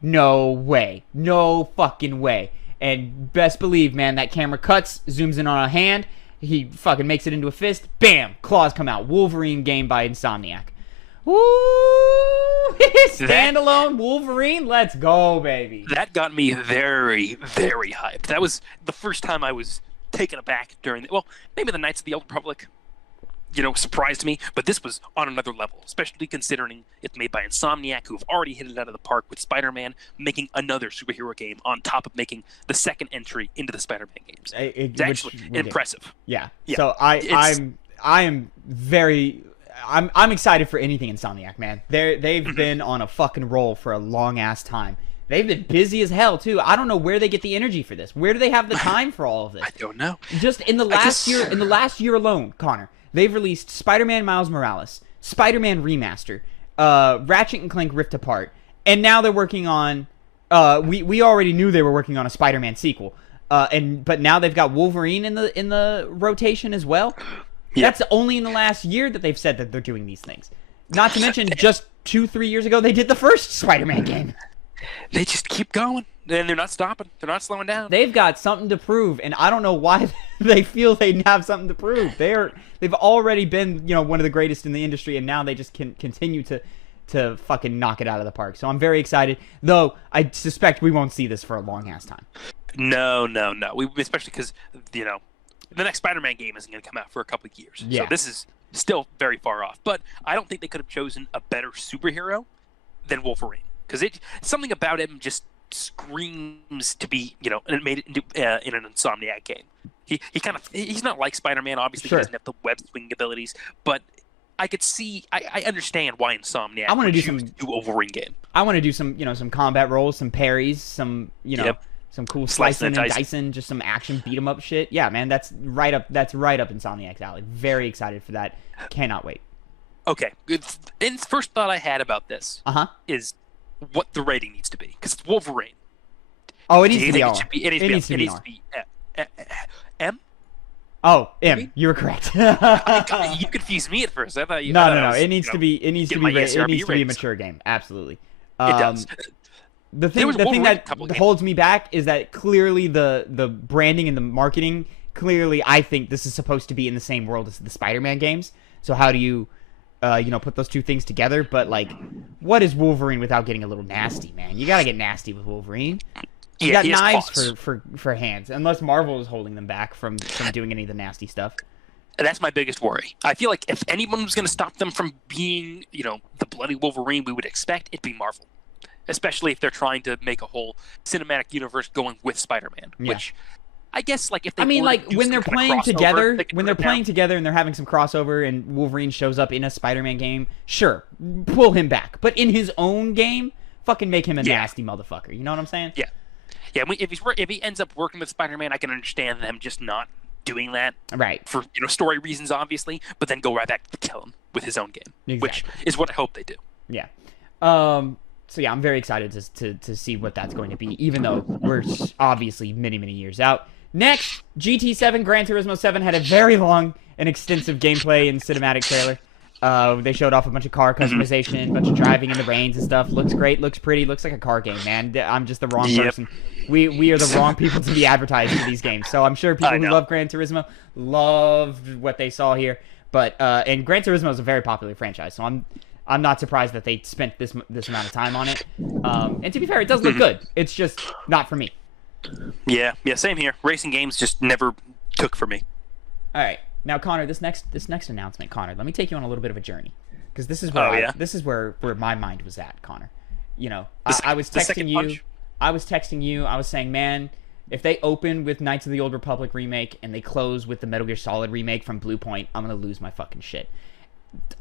way, no fucking way. And best believe, man, that camera cuts, zooms in on a hand, he fucking makes it into a fist, bam, claws come out. Wolverine game by Insomniac. Woo! Standalone Wolverine, let's go, baby. That got me very, very hyped. That was the first time I was taken aback during maybe the Knights of the Old Republic, surprised me, but this was on another level, especially considering it's made by Insomniac, who have already hit it out of the park with Spider-Man, making another superhero game on top of making the second entry into the Spider-Man games. It's actually impressive. Yeah. So I'm excited for anything Insomniac, man. They've been on a fucking roll for a long ass time. They've been busy as hell too. I don't know where they get the energy for this. Where do they have the time for all of this? I don't know. Just in the last year alone, Connor, they've released Spider-Man Miles Morales, Spider-Man Remaster, Ratchet and Clank Rift Apart, and now they're working on. We already knew they were working on a Spider-Man sequel, but now they've got Wolverine in the rotation as well. Yeah. That's only in the last year that they've said that they're doing these things. Not to mention, just 2-3 years ago, they did the first Spider-Man game. They just keep going, and they're not stopping. They're not slowing down. They've got something to prove, and I don't know why they feel they have something to prove. They've already been, one of the greatest in the industry, and now they just can continue to fucking knock it out of the park. So I'm very excited, though I suspect we won't see this for a long ass time. No. Especially because, the next Spider-Man game isn't going to come out for a couple of years. Yeah. So this is still very far off. But I don't think they could have chosen a better superhero than Wolverine. Because something about him just screams to be, and made it into, in an Insomniac game. He's not like Spider-Man, obviously. Sure. He doesn't have the web swinging abilities, but I could see, I understand why Insomniac would choose to do a Wolverine game. I want to do some, some combat rolls, some parries, some, some cool slicing and dicing, just some action beat 'em up shit. Yeah, man, that's right up Insomniac's alley. Very excited for that. Cannot wait. Okay, and the first thought I had about this is what the rating needs to be, because it's Wolverine. Oh, it needs to be R. It needs to be M? Oh, M. You were correct. You confused me at first. I thought No. It needs to be. It needs to be a mature game. Absolutely. It does. The thing that holds me back is that clearly the branding and the marketing. Clearly, I think this is supposed to be in the same world as the Spider-Man games. So how do you, put those two things together? But like, what is Wolverine without getting a little nasty, man? You gotta get nasty with Wolverine. You got knives for hands, unless Marvel is holding them back from doing any of the nasty stuff. That's my biggest worry. I feel like if anyone was going to stop them from being, the bloody Wolverine we would expect, it'd be Marvel. Especially if they're trying to make a whole cinematic universe going with Spider-Man, which I guess like if they when they're playing together, and they're having some crossover and Wolverine shows up in a Spider-Man game, sure, pull him back. But in his own game, fucking make him a nasty motherfucker. You know what I'm saying? Yeah. Yeah, if he ends up working with Spider-Man, I can understand them just not doing that, right? For story reasons, obviously, but then go right back to kill him with his own game, which is what I hope they do. Yeah. So yeah, I'm very excited to see what that's going to be, even though we're obviously many years out. Next, GT7 Gran Turismo 7 had a very long and extensive gameplay and cinematic trailer. They showed off a bunch of car customization, a bunch of driving in the rains and stuff. Looks great, looks pretty, looks like a car game, man. I'm just the wrong person. We are the wrong people to be advertising for these games. So I'm sure people who love Gran Turismo loved what they saw here. But and Gran Turismo is a very popular franchise, so I'm not surprised that they spent this amount of time on it. And to be fair, it does look good. It's just not for me. Yeah, same here. Racing games just never took for me. All right. Now, Connor, this next announcement, Connor, let me take you on a little bit of a journey, because this is where where my mind was at, Connor. I was texting you. I was saying, man, if they open with Knights of the Old Republic remake and they close with the Metal Gear Solid remake from Blue Point, I'm gonna lose my fucking shit.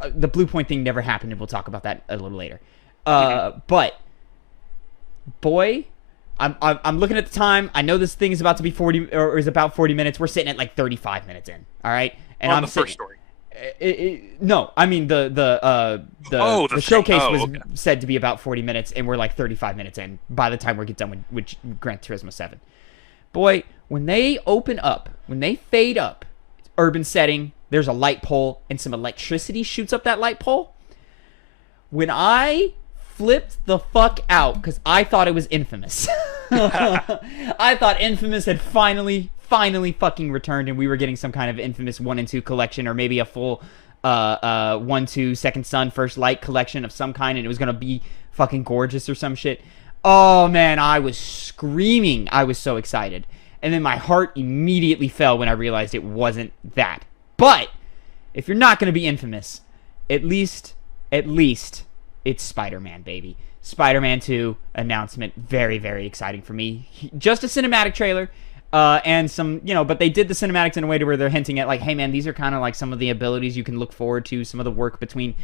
The Blue Point thing never happened, and we'll talk about that a little later. But boy, I'm looking at the time. I know this thing is about to be 40 or is about 40 minutes. We're sitting at like 35 minutes in. All right, and on the first story. No, I mean the showcase was said to be about 40 minutes, and we're like 35 minutes in by the time we get done with Gran Turismo 7. Boy, when they open up, when they fade up, urban setting, there's a light pole and some electricity shoots up that light pole. When I flipped the fuck out, because I thought it was Infamous. I thought Infamous had finally fucking returned, and we were getting some kind of Infamous 1 and 2 collection, or maybe a full 1, 2, Second Son, First Light collection of some kind, and it was gonna be fucking gorgeous or some shit. Oh man, I was screaming. I was so excited. And then my heart immediately fell when I realized it wasn't that. But if you're not gonna be Infamous, at least it's Spider-Man, baby. Spider-Man 2 announcement, very exciting for me. Just a cinematic trailer. And some, but they did the cinematics in a way to where they're hinting at, like, hey, man, these are kind of like some of the abilities you can look forward to, some of the work between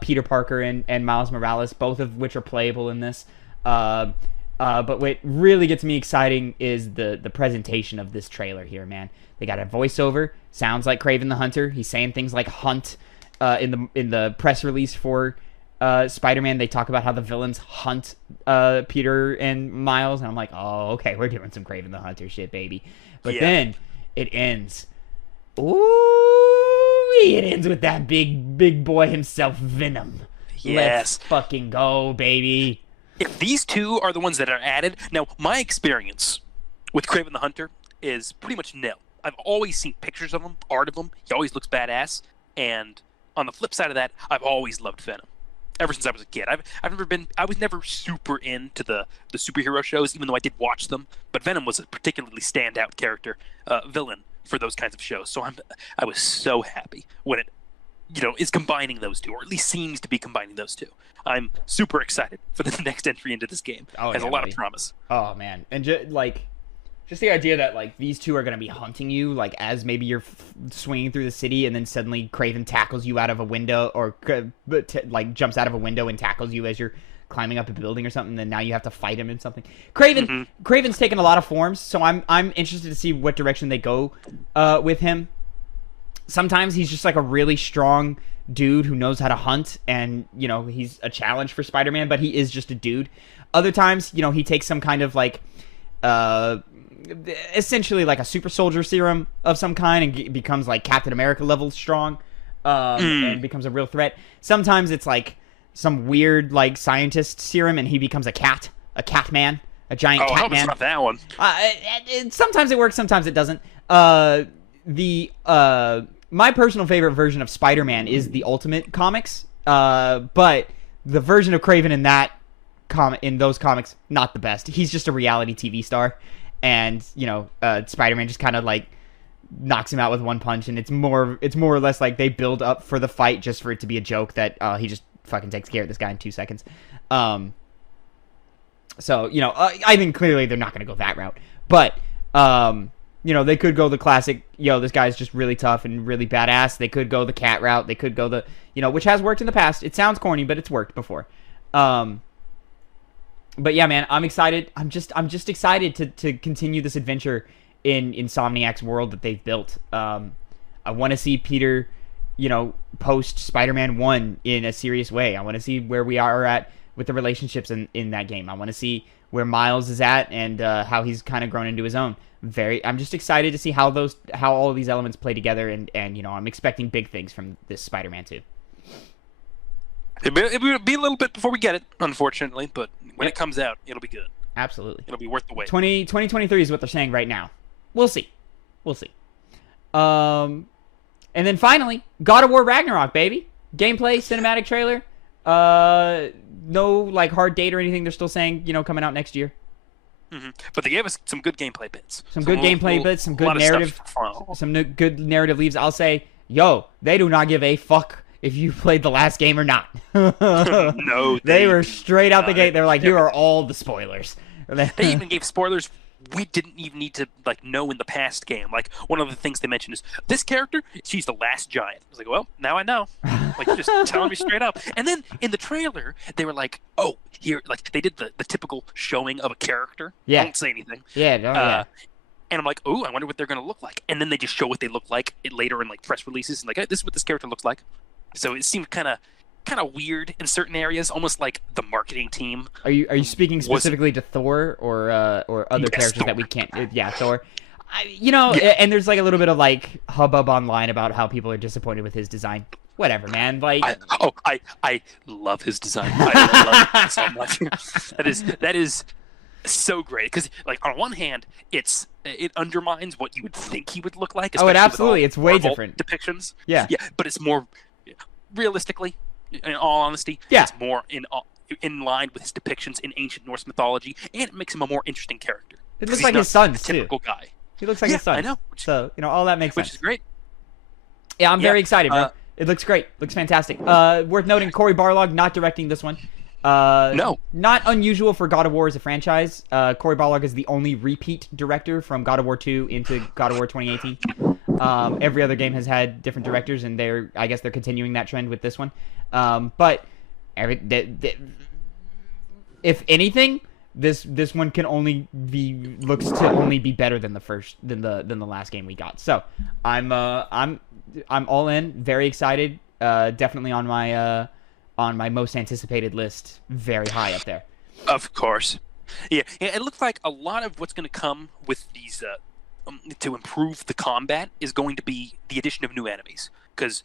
Peter Parker and Miles Morales, both of which are playable in this. But what really gets me exciting is the presentation of this trailer here, man. They got a voiceover, sounds like Kraven the Hunter. He's saying things like hunt in the press release for Spider-Man. They talk about how the villains hunt Peter and Miles, and I'm like, oh, okay, we're doing some Kraven the Hunter shit, baby. But then it ends. Ooh, it ends with that big boy himself, Venom. Yes. Let's fucking go, baby. If these two are the ones that are added, now my experience with Kraven the Hunter is pretty much nil. I've always seen pictures of him, art of him. He always looks badass. And on the flip side of that, I've always loved Venom. Ever since I was a kid, I was never super into the superhero shows, even though I did watch them. But Venom was a particularly standout character, villain for those kinds of shows. So I was so happy when it, is combining those two, or at least seems to be combining those two. I'm super excited for the next entry into this game. Oh, Has yeah, a lot buddy. of promise. Oh man, and just the idea that like these two are gonna be hunting you, like as maybe you're swinging through the city, and then suddenly Kraven tackles you out of a window, or like jumps out of a window and tackles you as you're climbing up a building or something. And then now you have to fight him in something. Kraven's taken a lot of forms, so I'm interested to see what direction they go with him. Sometimes he's just like a really strong dude who knows how to hunt, and he's a challenge for Spider-Man, but he is just a dude. Other times, he takes some kind of like essentially like a super soldier serum of some kind and becomes like Captain America level strong, and becomes a real threat. Sometimes it's like some weird like scientist serum and he becomes a cat man, a giant cat man. It's not that one. Sometimes it works, sometimes it doesn't. My personal favorite version of Spider-Man is the Ultimate comics, but the version of Kraven in those comics, not the best. He's just a reality TV star, and Spider-Man just kind of like knocks him out with one punch, and it's more or less like they build up for the fight just for it to be a joke that he just fucking takes care of this guy in 2 seconds. So I think clearly they're not going to go that route, but they could go the classic, this guy's just really tough and really badass. They could go the cat route. They could go the, which has worked in the past. It sounds corny, but it's worked before. But yeah, man, I'm excited. I'm just excited to continue this adventure in Insomniac's world that they've built. I want to see Peter, post Spider-Man 1 in a serious way. I want to see where we are at with the relationships in that game. I want to see where Miles is at and how he's kind of grown into his own. I'm just excited to see how all of these elements play together, and I'm expecting big things from this Spider-Man 2. It will be a little bit before we get it, unfortunately, but when it comes out, it'll be good. Absolutely. It'll be worth the wait. 2023 is what they're saying right now. We'll see. And then finally, God of War Ragnarok, baby. Gameplay, cinematic trailer. No like hard date or anything. They're still saying, coming out next year. Mm-hmm. But they gave us some good gameplay bits. Some good narrative. Some good narrative leaves. I'll say, they do not give a fuck if you played the last game or not. No, they were straight out the gate. They were like, here are all the spoilers. They even gave spoilers we didn't even need to know in the past game. Like, one of the things they mentioned is this character, she's the last giant. I was like, well, now I know. Like, just telling me straight up. And then in the trailer, they were like, oh, here, like they did the typical showing of a character. Yeah. Don't say anything. Yeah. Yeah. And I'm like, oh, I wonder what they're going to look like. And then they just show what they look like later in like press releases, and like, hey, this is what this character looks like. So it seemed kind of weird in certain areas, almost like the marketing team. Are you speaking specifically to Thor or other characters Thor. that we can't? Yeah, Thor. And there's like a little bit of like hubbub online about how people are disappointed with his design. Whatever, man. Like, I love his design. I love it so much. That is so great because, like, on one hand, it undermines what you would think he would look like. Oh, it absolutely. It's way Marvel different depictions. Yeah, but it's more realistically. In all honesty, yeah. It's more in line with his depictions in ancient Norse mythology, and it makes him a more interesting character. It looks like his son, too. Typical guy. He looks like his son. I know. So, all that makes sense. Which is great. Yeah, I'm very excited, bro. It looks great. Looks fantastic. Worth noting, Cory Barlog not directing this one. No. Not unusual for God of War as a franchise. Cory Barlog is the only repeat director from God of War 2 into God of War 2018. Every other game has had different directors, and I guess they're continuing that trend with this one. But if anything, this one can looks to only be better than the last game we got. So I'm all in, very excited. Definitely on my most anticipated list, very high up there. Of course. Yeah, it looks like a lot of what's going to come with these to improve the combat is going to be the addition of new enemies, because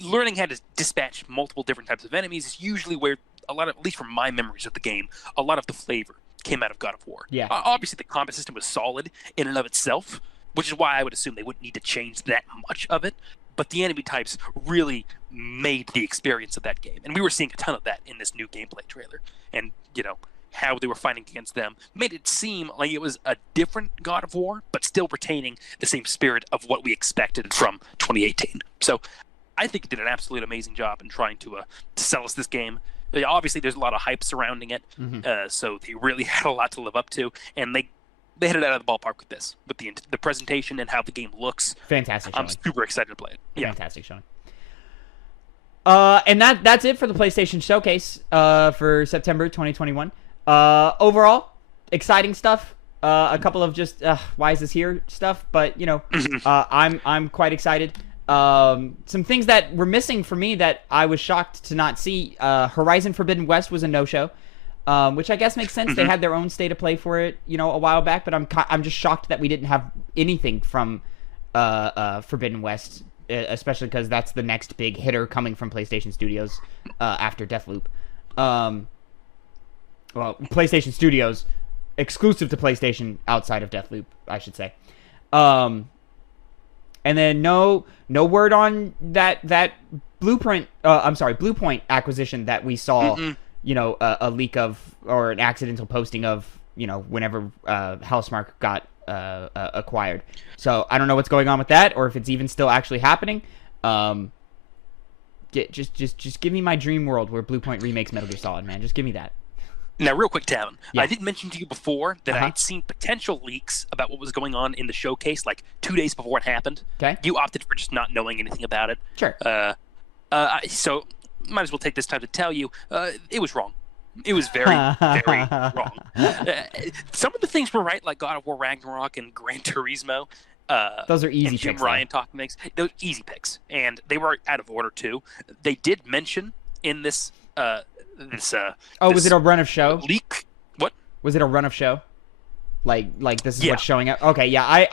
learning how to dispatch multiple different types of enemies is usually where a lot of, at least from my memories of the game, a lot of the flavor came out of God of War. Yeah. Obviously, the combat system was solid in and of itself, which is why I would assume they wouldn't need to change that much of it. But the enemy types really made the experience of that game. And we were seeing a ton of that in this new gameplay trailer. And, how they were fighting against them made it seem like it was a different God of War, but still retaining the same spirit of what we expected from 2018. So I think it did an absolute amazing job in trying to sell us this game. Obviously, there's a lot of hype surrounding it, so they really had a lot to live up to, and they hit it out of the ballpark with this, with the presentation and how the game looks. Fantastic showing. I'm super excited to play it. Yeah. Fantastic showing. And that's it for the PlayStation Showcase for September 2021. Overall, exciting stuff. A couple of just why is this here stuff, but I'm quite excited. Some things that were missing for me that I was shocked to not see. Horizon Forbidden West was a no-show, which I guess makes sense. They had their own state of play for it, a while back. But I'm just shocked that we didn't have anything from Forbidden West, especially because that's the next big hitter coming from PlayStation Studios after Deathloop. Well, PlayStation Studios, exclusive to PlayStation outside of Deathloop, I should say. And then no word on that Bluepoint acquisition that we saw, a leak of or an accidental posting of, whenever Housemarque got acquired. So I don't know what's going on with that or if it's even still actually happening. Just give me my dream world where Bluepoint remakes Metal Gear Solid, man. Just give me that. Now, real quick, Tavin, Yeah. I did mention to you before that I'd seen potential leaks about what was going on in the showcase like 2 days before it happened. Okay. You opted for just not knowing anything about it. Sure. So might as well take this time to tell you, it was wrong. It was very, very wrong. Some of the things were right, like God of War Ragnarok and Gran Turismo. Those are easy and Jim picks. Ryan talking things. Those easy picks, and they were out of order too. They did mention in this. Was it a run of show? Leak? What? Was it a run of show? Like this is Yeah. what's showing up. Okay, yeah, I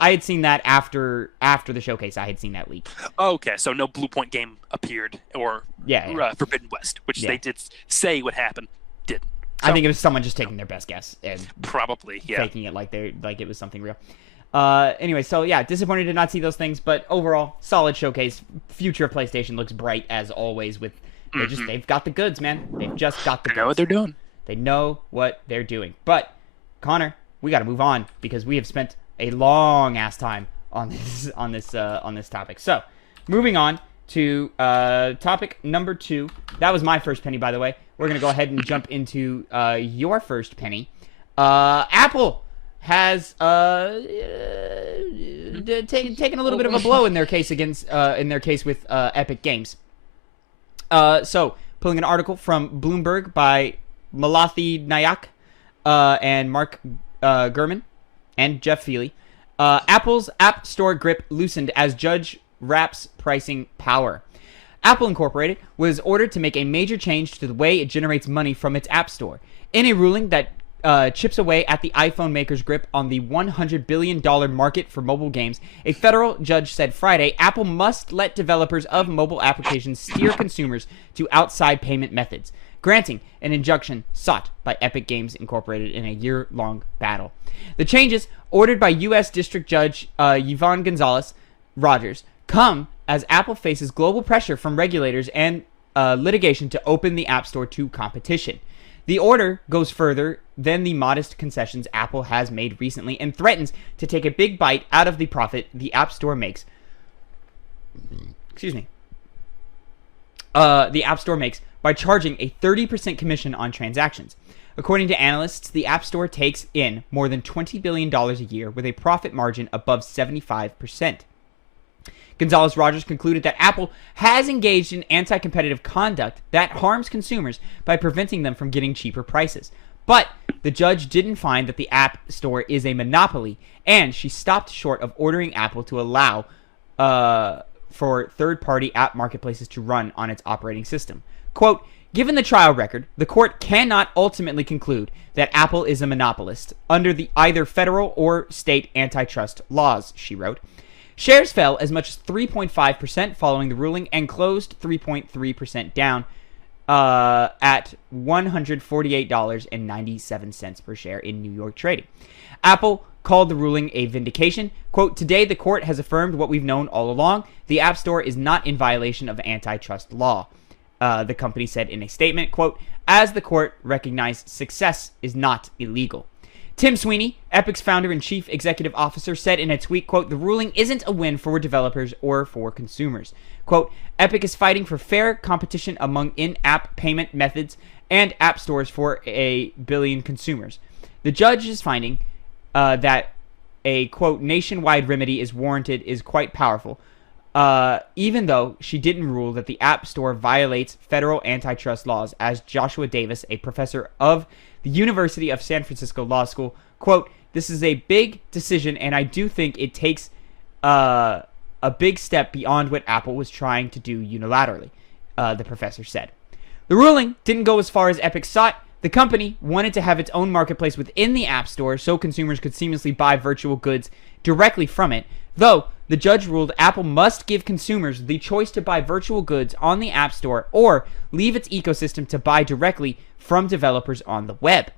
had seen that after the showcase. I had seen that leak. Okay, so no Bluepoint game appeared, or Forbidden West, which they did say would happen, didn't. So, I think it was someone just taking their best guess and probably faking it like it was something real. Anyway, so yeah, disappointed to not see those things, but overall, solid showcase. Future of PlayStation looks bright as always. With they've got the goods, man. They've just got the goods. They know what they're doing. They know what they're doing. But Connor, we got to move on because we have spent a long ass time on this topic. So, moving on to topic number 2. That was my first penny, by the way. We're gonna go ahead and jump into your first penny. Apple has taken a little bit of a blow in their case with Epic Games. So, pulling an article from Bloomberg by Malathi Nayak and Mark Gurman and Jeff Feely. Apple's App Store grip loosened as judge wraps pricing power. Apple Incorporated was ordered to make a major change to the way it generates money from its App Store. In a ruling that chips away at the iPhone maker's grip on the $100 billion market for mobile games, a federal judge said Friday Apple must let developers of mobile applications steer consumers to outside payment methods, granting an injunction sought by Epic Games Incorporated in a year-long battle. The changes, ordered by U.S. District Judge Yvonne Gonzalez Rogers, come as Apple faces global pressure from regulators and litigation to open the App Store to competition. The order goes further than the modest concessions Apple has made recently and threatens to take a big bite out of the profit the App Store makes. The App Store makes by charging a 30% commission on transactions. According to analysts, the App Store takes in more than $20 billion a year with a profit margin above 75%. Gonzalez-Rogers concluded that Apple has engaged in anti-competitive conduct that harms consumers by preventing them from getting cheaper prices. But the judge didn't find that the App Store is a monopoly, and she stopped short of ordering Apple to allow for third-party app marketplaces to run on its operating system. Quote, given the trial record, the court cannot ultimately conclude that Apple is a monopolist under the either federal or state antitrust laws, she wrote. Shares fell as much as 3.5% following the ruling and closed 3.3% down at $148.97 per share in New York trading. Apple called the ruling a vindication. Quote, "Today the court has affirmed what we've known all along. The App Store is not in violation of antitrust law," the company said in a statement. Quote, "As the court recognized, success is not illegal." Tim Sweeney, Epic's founder and chief executive officer, said in a tweet, quote, "The ruling isn't a win for developers or for consumers." Quote, "Epic is fighting for fair competition among in-app payment methods and app stores for 1 billion consumers. The judge's finding that a, quote, nationwide remedy is warranted is quite powerful, even though she didn't rule that the App Store violates federal antitrust laws," as Joshua Davis, a professor of the University of San Francisco Law School, quote, "This is a big decision, and I do think it takes a big step beyond what Apple was trying to do unilaterally," the professor said. The ruling didn't go as far as Epic sought. The company wanted to have its own marketplace within the App Store so consumers could seamlessly buy virtual goods directly from it, though the judge ruled Apple must give consumers the choice to buy virtual goods on the App Store or leave its ecosystem to buy directly from developers on the web.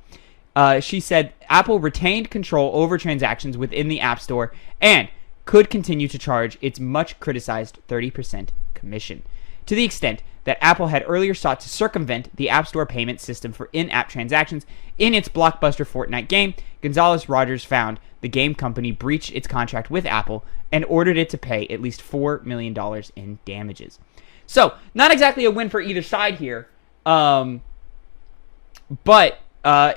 She said Apple retained control over transactions within the App Store and could continue to charge its much criticized 30% commission. To the extent that Apple had earlier sought to circumvent the App Store payment system for in-app transactions in its blockbuster Fortnite game, Gonzalez-Rogers found the game company breached its contract with Apple and ordered it to pay at least $4 million in damages. So, not exactly a win for either side here, but an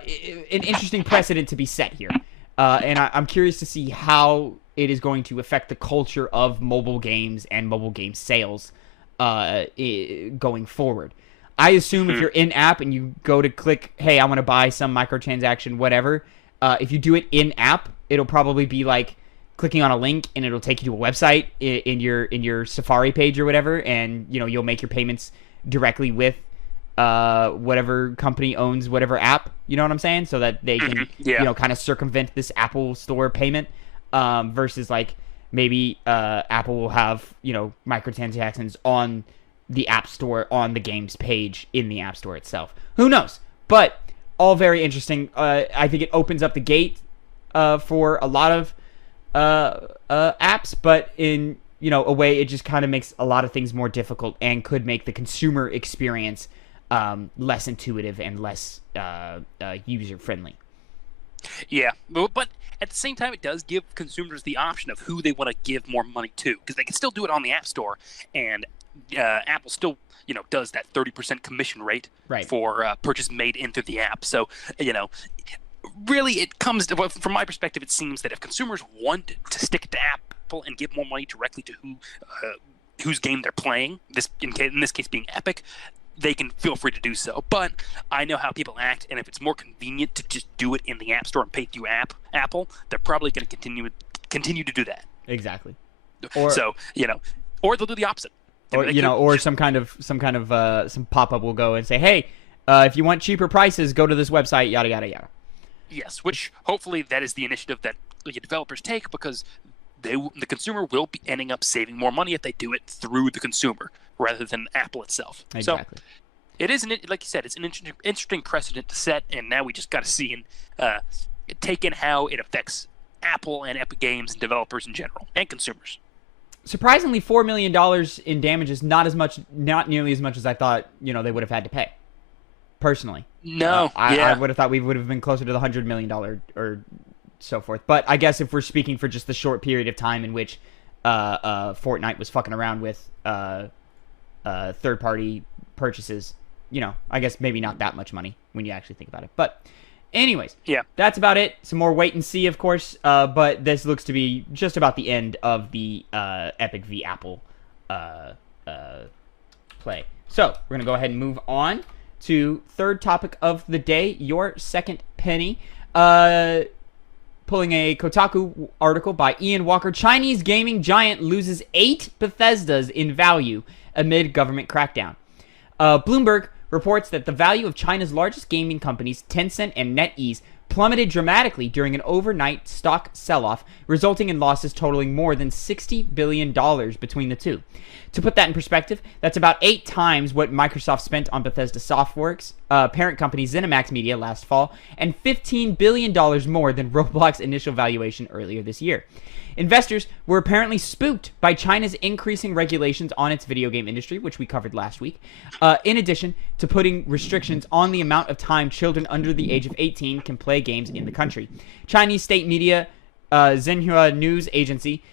interesting precedent to be set here. And I'm curious to see how it is going to affect the culture of mobile games and mobile game sales going forward. I assume if you're in-app and you go to click, hey, I want to buy some microtransaction, whatever, if you do it in-app, it'll probably be like clicking on a link and it'll take you to a website in your Safari page or whatever, and you'll make your payments directly with whatever company owns whatever app, you know what I'm saying? So that they can, kind of circumvent this Apple Store payment, versus like maybe Apple will have, microtransactions on the App Store on the games page in the App Store itself. Who knows? But all very interesting. I think it opens up the gate for a lot of apps, but in a way it just kind of makes a lot of things more difficult and could make the consumer experience less intuitive and less user friendly. Yeah, but at the same time, it does give consumers the option of who they want to give more money to, because they can still do it on the App Store, and Apple still, does that 30% commission rate for purchase made into the app. So, really, it comes to, from my perspective, it seems that if consumers want to stick to Apple and give more money directly to whose game they're playing, in this case being Epic, they can feel free to do so. But I know how people act, and if it's more convenient to just do it in the App Store and pay through Apple, they're probably going to continue to do that. Exactly. Or they'll do the opposite. Or some pop-up will go and say, hey, if you want cheaper prices, go to this website, yada yada yada. Yes, which hopefully that is the initiative that the developers take, because the consumer will be ending up saving more money if they do it through the consumer rather than Apple itself. Exactly. So it is, like you said, it's an interesting precedent to set, and now we just got to see and take in how it affects Apple and Epic Games and developers in general and consumers. Surprisingly, $4 million in damages, not nearly as much as I thought, they would have had to pay. Personally. No. I would have thought we would have been closer to the $100 million or so forth. But I guess if we're speaking for just the short period of time in which Fortnite was fucking around with third-party purchases, I guess maybe not that much money when you actually think about it. But anyways, that's about it. Some more wait and see, of course, but this looks to be just about the end of the Epic v. Apple play. So we're going to go ahead and move on to third topic of the day, your second penny. Pulling a Kotaku article by Ian Walker, Chinese gaming giant loses 8 Bethesdas in value amid government crackdown. Bloomberg reports that the value of China's largest gaming companies, Tencent and NetEase, plummeted dramatically during an overnight stock sell-off, resulting in losses totaling more than $60 billion between the two. To put that in perspective, that's about 8 times what Microsoft spent on Bethesda Softworks, parent company ZeniMax Media last fall, and $15 billion more than Roblox's initial valuation earlier this year. Investors were apparently spooked by China's increasing regulations on its video game industry, which we covered last week, in addition to putting restrictions on the amount of time children under the age of 18 can play games in the country. Chinese state media Xinhua News Agency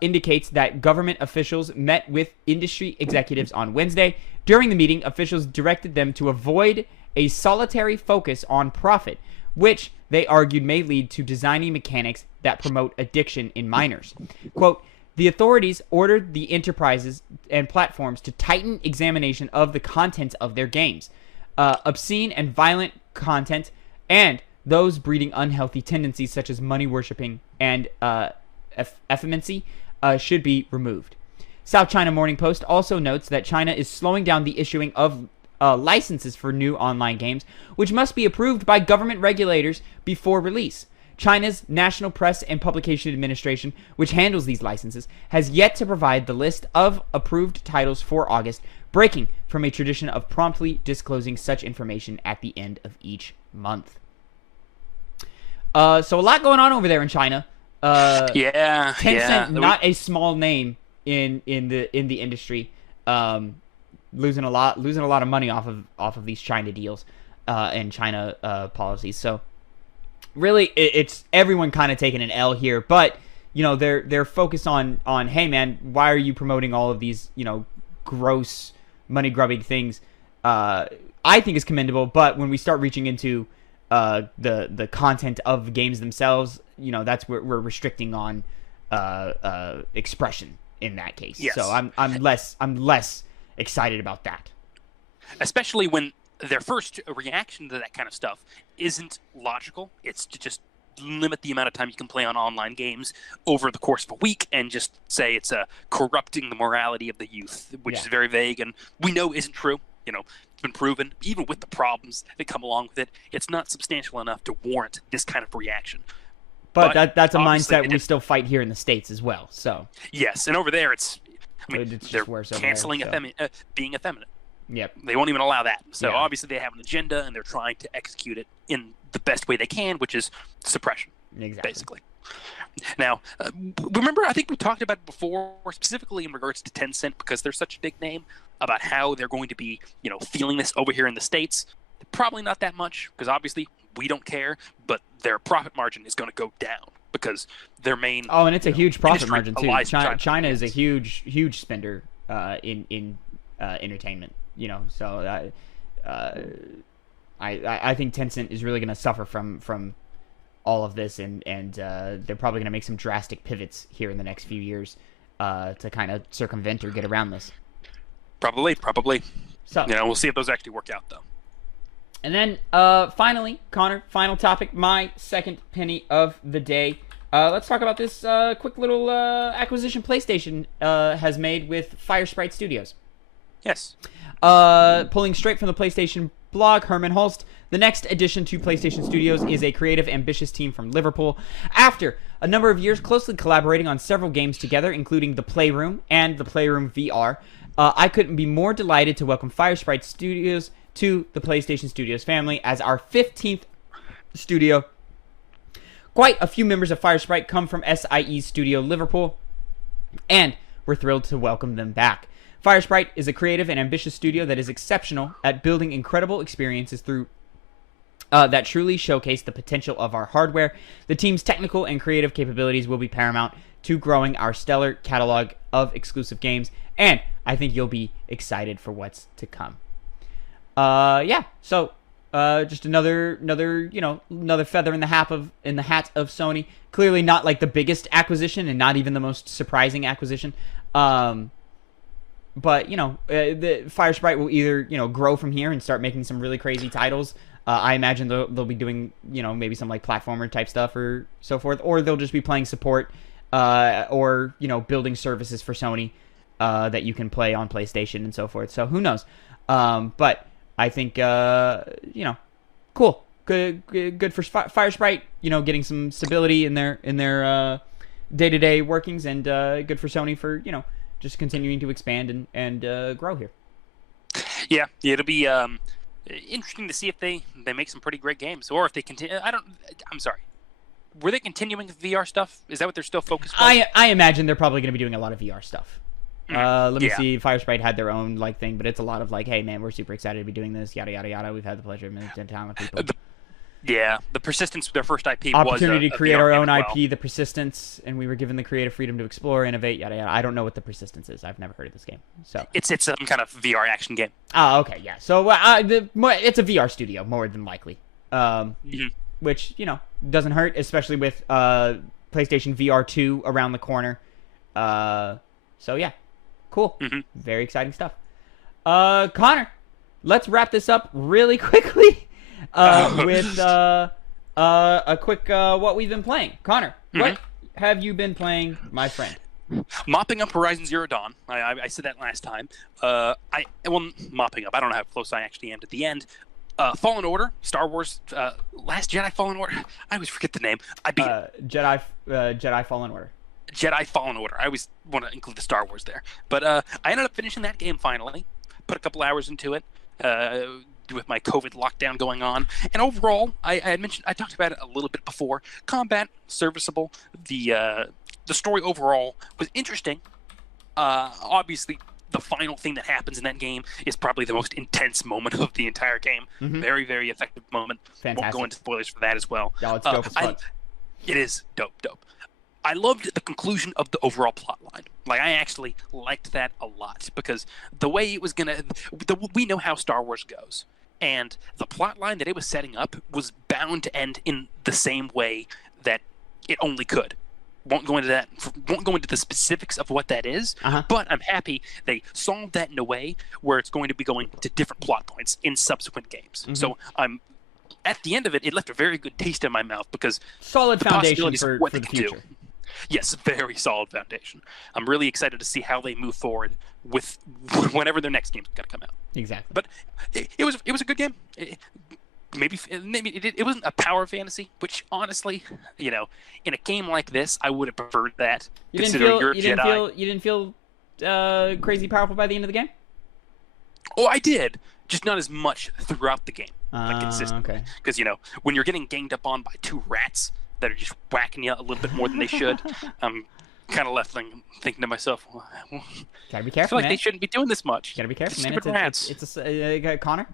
indicates that government officials met with industry executives on Wednesday. During the meeting, officials directed them to avoid a solitary focus on profit, which they argued may lead to designing mechanics that promote addiction in minors. Quote, the authorities ordered the enterprises and platforms to tighten examination of the content of their games. Obscene and violent content and those breeding unhealthy tendencies such as money worshipping and effeminacy should be removed. South China Morning Post also notes that China is slowing down the issuing of licenses for new online games, which must be approved by government regulators before release. China's National Press and Publication Administration, which handles these licenses, has yet to provide the list of approved titles for August, breaking from a tradition of promptly disclosing such information at the end of each month. So a lot going on over there in China. Tencent, not a small name in the industry, losing a lot of money off of these China deals and China policies. So really, it's everyone kind of taking an L here, but you know they're focused on hey man, why are you promoting all of these gross money grubbing things? I think is commendable, but when we start reaching into the content of games themselves, that's where we're restricting on expression in that case. Yes. So I'm less excited about that. Especially when their first reaction to that kind of stuff isn't logical. It's to just limit the amount of time you can play on online games over the course of a week and just say it's corrupting the morality of the youth, which is very vague and we know isn't true. It's been proven, even with the problems that come along with it, it's not substantial enough to warrant this kind of reaation. But that's a mindset we still fight here in the States as well. So yes, and over there it's they're worse canceling there, being effeminate. Yep. They won't even allow that. So obviously they have an agenda and they're trying to execute it in the best way they can, which is suppression, basically. Now, remember, I think we talked about it before, specifically in regards to Tencent, because they're such a big name, about how they're going to be, feeling this over here in the States. Probably not that much, because obviously we don't care, but their profit margin is going to go down because their main... Oh, and it's a huge profit margin, too. China is a huge huge spender in entertainment, so I think Tencent is really going to suffer from all of this, and they're probably going to make some drastic pivots here in the next few years to kind of circumvent or get around this. Probably. So we'll see if those actually work out, though. And then finally, Connor, final topic, my second penny of the day. Let's talk about this quick little acquisition PlayStation has made with Firesprite Studios. Yes. Pulling straight from the PlayStation blog, Herman Holst, the next addition to PlayStation Studios is a creative, ambitious team from Liverpool. After a number of years closely collaborating on several games together, including The Playroom and The Playroom VR, I couldn't be more delighted to welcome Firesprite Studios to the PlayStation Studios family as our 15th studio. Quite a few members of Firesprite come from SIE Studio Liverpool, and we're thrilled to welcome them back. Firesprite is a creative and ambitious studio that is exceptional at building incredible experiences through that truly showcase the potential of our hardware. The team's technical and creative capabilities will be paramount to growing our stellar catalog of exclusive games, and I think you'll be excited for what's to come. So just another feather in the hat of Sony. Clearly not like the biggest acquisition and not even the most surprising acquisition. But the Firesprite will either grow from here and start making some really crazy titles. I imagine they'll be doing maybe some like platformer type stuff or so forth, or they'll just be playing support or building services for Sony that you can play on PlayStation and so forth. So who knows? But I think cool. good for Firesprite. You know, getting some stability in their day-to-day workings, and good for Sony for just continuing to expand and grow here. Yeah, it'll be interesting to see if they make some pretty great games, or if they continue. I'm sorry. Were they continuing with VR stuff? Is that what they're still focused on? I imagine they're probably going to be doing a lot of VR stuff. Let me see. Firesprite had their own thing, but it's a lot of hey man, we're super excited to be doing this. Yada yada yada. We've had the pleasure of meeting a ton of people. The persistence with their first IP opportunity was to create VR our own well. IP, the persistence, and we were given the creative freedom to explore, innovate, yada yada. I don't know what the persistence is. I've never heard of this game. So it's some kind of VR action game. Oh, okay, yeah. So it's a VR studio more than likely, which doesn't hurt, especially with PlayStation VR 2 around the corner. So yeah, cool. Very exciting stuff. Connor, let's wrap this up really quickly. With a quick what we've been playing. Connor, what have you been playing, my friend? Mopping up Horizon Zero Dawn. I said that last time. Mopping up. I don't know how close I actually am to the end. Fallen Order, Star Wars, Last Jedi Fallen Order. I always forget the name. I beat Jedi Fallen Order. Jedi Fallen Order. I always want to include the Star Wars there. But I ended up finishing that game finally. Put a couple hours into it. With my COVID lockdown going on, and overall, I talked about it a little bit before. Combat serviceable. The story overall was interesting. Obviously, the final thing that happens in that game is probably the most intense moment of the entire game. Very, very effective moment. Fantastic. Won't go into spoilers for that as well. Yeah, it's dope as fuck. It is dope. I loved the conclusion of the overall plot line. I actually liked that a lot, because the way it was we know how Star Wars goes. And the plot line that it was setting up was bound to end in the same way that it only could. Won't go into the specifics of what that is, but I'm happy they solved that in a way where it's going to be going to different plot points in subsequent games. So at the end of it, it left a very good taste in my mouth, because solid foundation for the future. Yes, very solid foundation. I'm really excited to see how they move forward with whenever their next game's going to come out. Exactly. But it was a good game. Maybe it wasn't a power fantasy, which honestly, in a game like this, I would have preferred that. You didn't feel crazy powerful by the end of the game? Oh, I did. Just not as much throughout the game, consistently. Okay. Because when you're getting ganged up on by two rats that are just whacking you a little bit more than they should, I'm kind of left thinking to myself, gotta be careful. I feel like man. they shouldn't be doing this much. Gotta be careful, man. Stupid rats. It's Connor,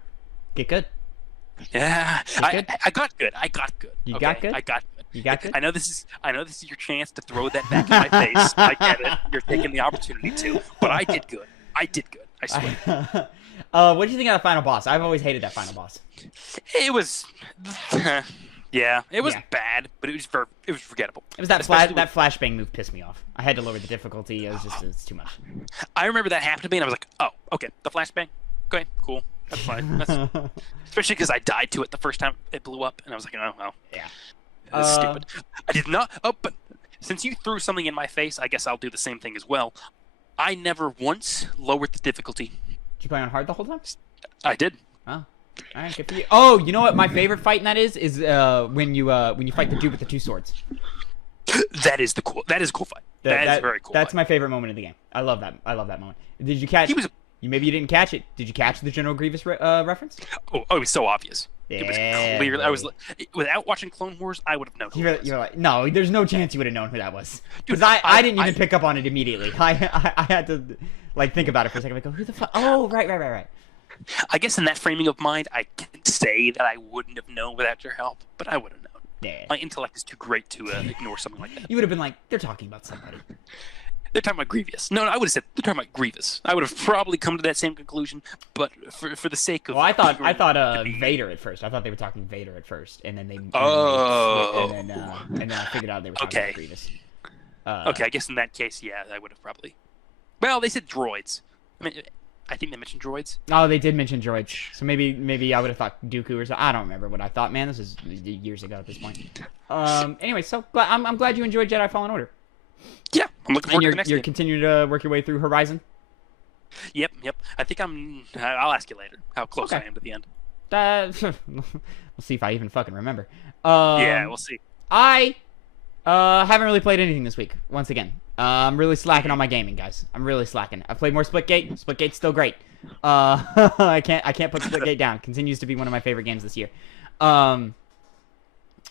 get good. Yeah, I got good. You got good. I got good. You got good. I know this is your chance to throw that back in my face. I get it. You're taking the opportunity to, but I did good. I swear. What do you think of the final boss? I've always hated that final boss. It was. Yeah, it was bad, but it was forgettable. It was that flashbang move pissed me off. I had to lower the difficulty. It's too much. I remember that happened to me, and I was like, oh, okay, the flashbang. Okay, cool. That's fine. Especially because I died to it the first time it blew up, and I was like, oh, well. Yeah. That's stupid. I did not. Oh, but since you threw something in my face, I guess I'll do the same thing as well. I never once lowered the difficulty. Did you play on hard the whole time? I did. Oh. All right, good for you. Oh, you know what my favorite fight in that is when you fight the dude with the two swords. That is a cool fight. That is very cool. That's my favorite moment of the game. I love that moment. Did you catch? Maybe you didn't catch it. Did you catch the General Grievous reference? Oh, it was so obvious. Yeah, it was clear. I was without watching Clone Wars, I would have known. You're like, no, there's no chance you would have known who that was. Because I didn't even pick up on it immediately. I had to think about it for a second. Who the fuck? Oh, right. I guess in that framing of mind, I can't say that I wouldn't have known without your help, but I would have known. Yeah. My intellect is too great to ignore something like that. You would have been like, they're talking about somebody. They're talking about Grievous. No, I would have said they're talking about Grievous. I would have probably come to that same conclusion, but for the sake of... Well, I thought Vader at first. I thought they were talking Vader at first, and then they... and then I figured out they were talking about Grievous. Okay, I guess in that case, yeah, I would have probably... Well, they said droids. I think they mentioned droids. Oh, they did mention droids. So maybe I would have thought Dooku or something. I don't remember what I thought, man. This is years ago at this point. Anyway, so I'm glad you enjoyed Jedi Fallen Order. Yeah, I'm looking forward to the next game. You're continuing to work your way through Horizon? Yep. I think I'll ask you later how close I am to the end. we'll see if I even fucking remember. Yeah, we'll see. I haven't really played anything this week. Once again, I'm really slacking on my gaming, guys. I'm really slacking. I've played more Splitgate. Splitgate's still great. I can't put Splitgate down. Continues to be one of my favorite games this year. Other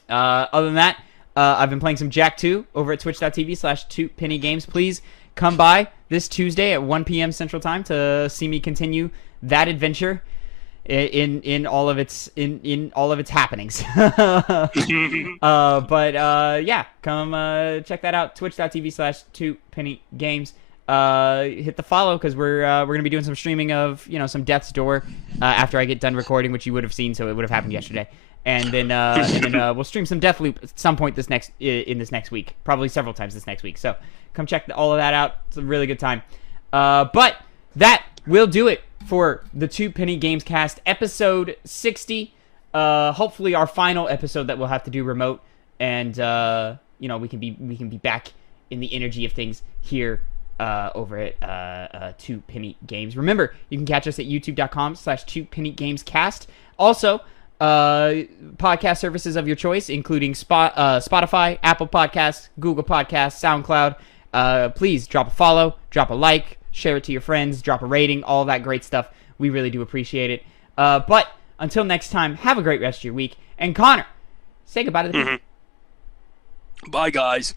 than that, I've been playing some Jack 2 over at twitch.tv/2pennygames. Please come by this Tuesday at 1 p.m. Central Time to see me continue that adventure in all of its happenings. Yeah, come check that out. Twitch.tv/2pennygames. Hit the follow because we're gonna be doing some streaming of some Death's Door after I get done recording, which you would have seen, so it would have happened yesterday. And then we'll stream some Deathloop at some point this next week, probably several times this next week. So come check all of that out. It's a really good time. But that will do it for the 2 Penny Gamescast episode 60. Hopefully our final episode that we'll have to do remote, and we can be back in the energy of things here over at 2 Penny Games. Remember, you can catch us at youtube.com/2pennygamescast. Also, podcast services of your choice, including Spotify, Apple Podcasts, Google Podcasts, SoundCloud. Please drop a follow, drop a like, share it to your friends, drop a rating, all that great stuff. We really do appreciate it. But until next time, have a great rest of your week. And Connor, say goodbye to the people. Bye, guys.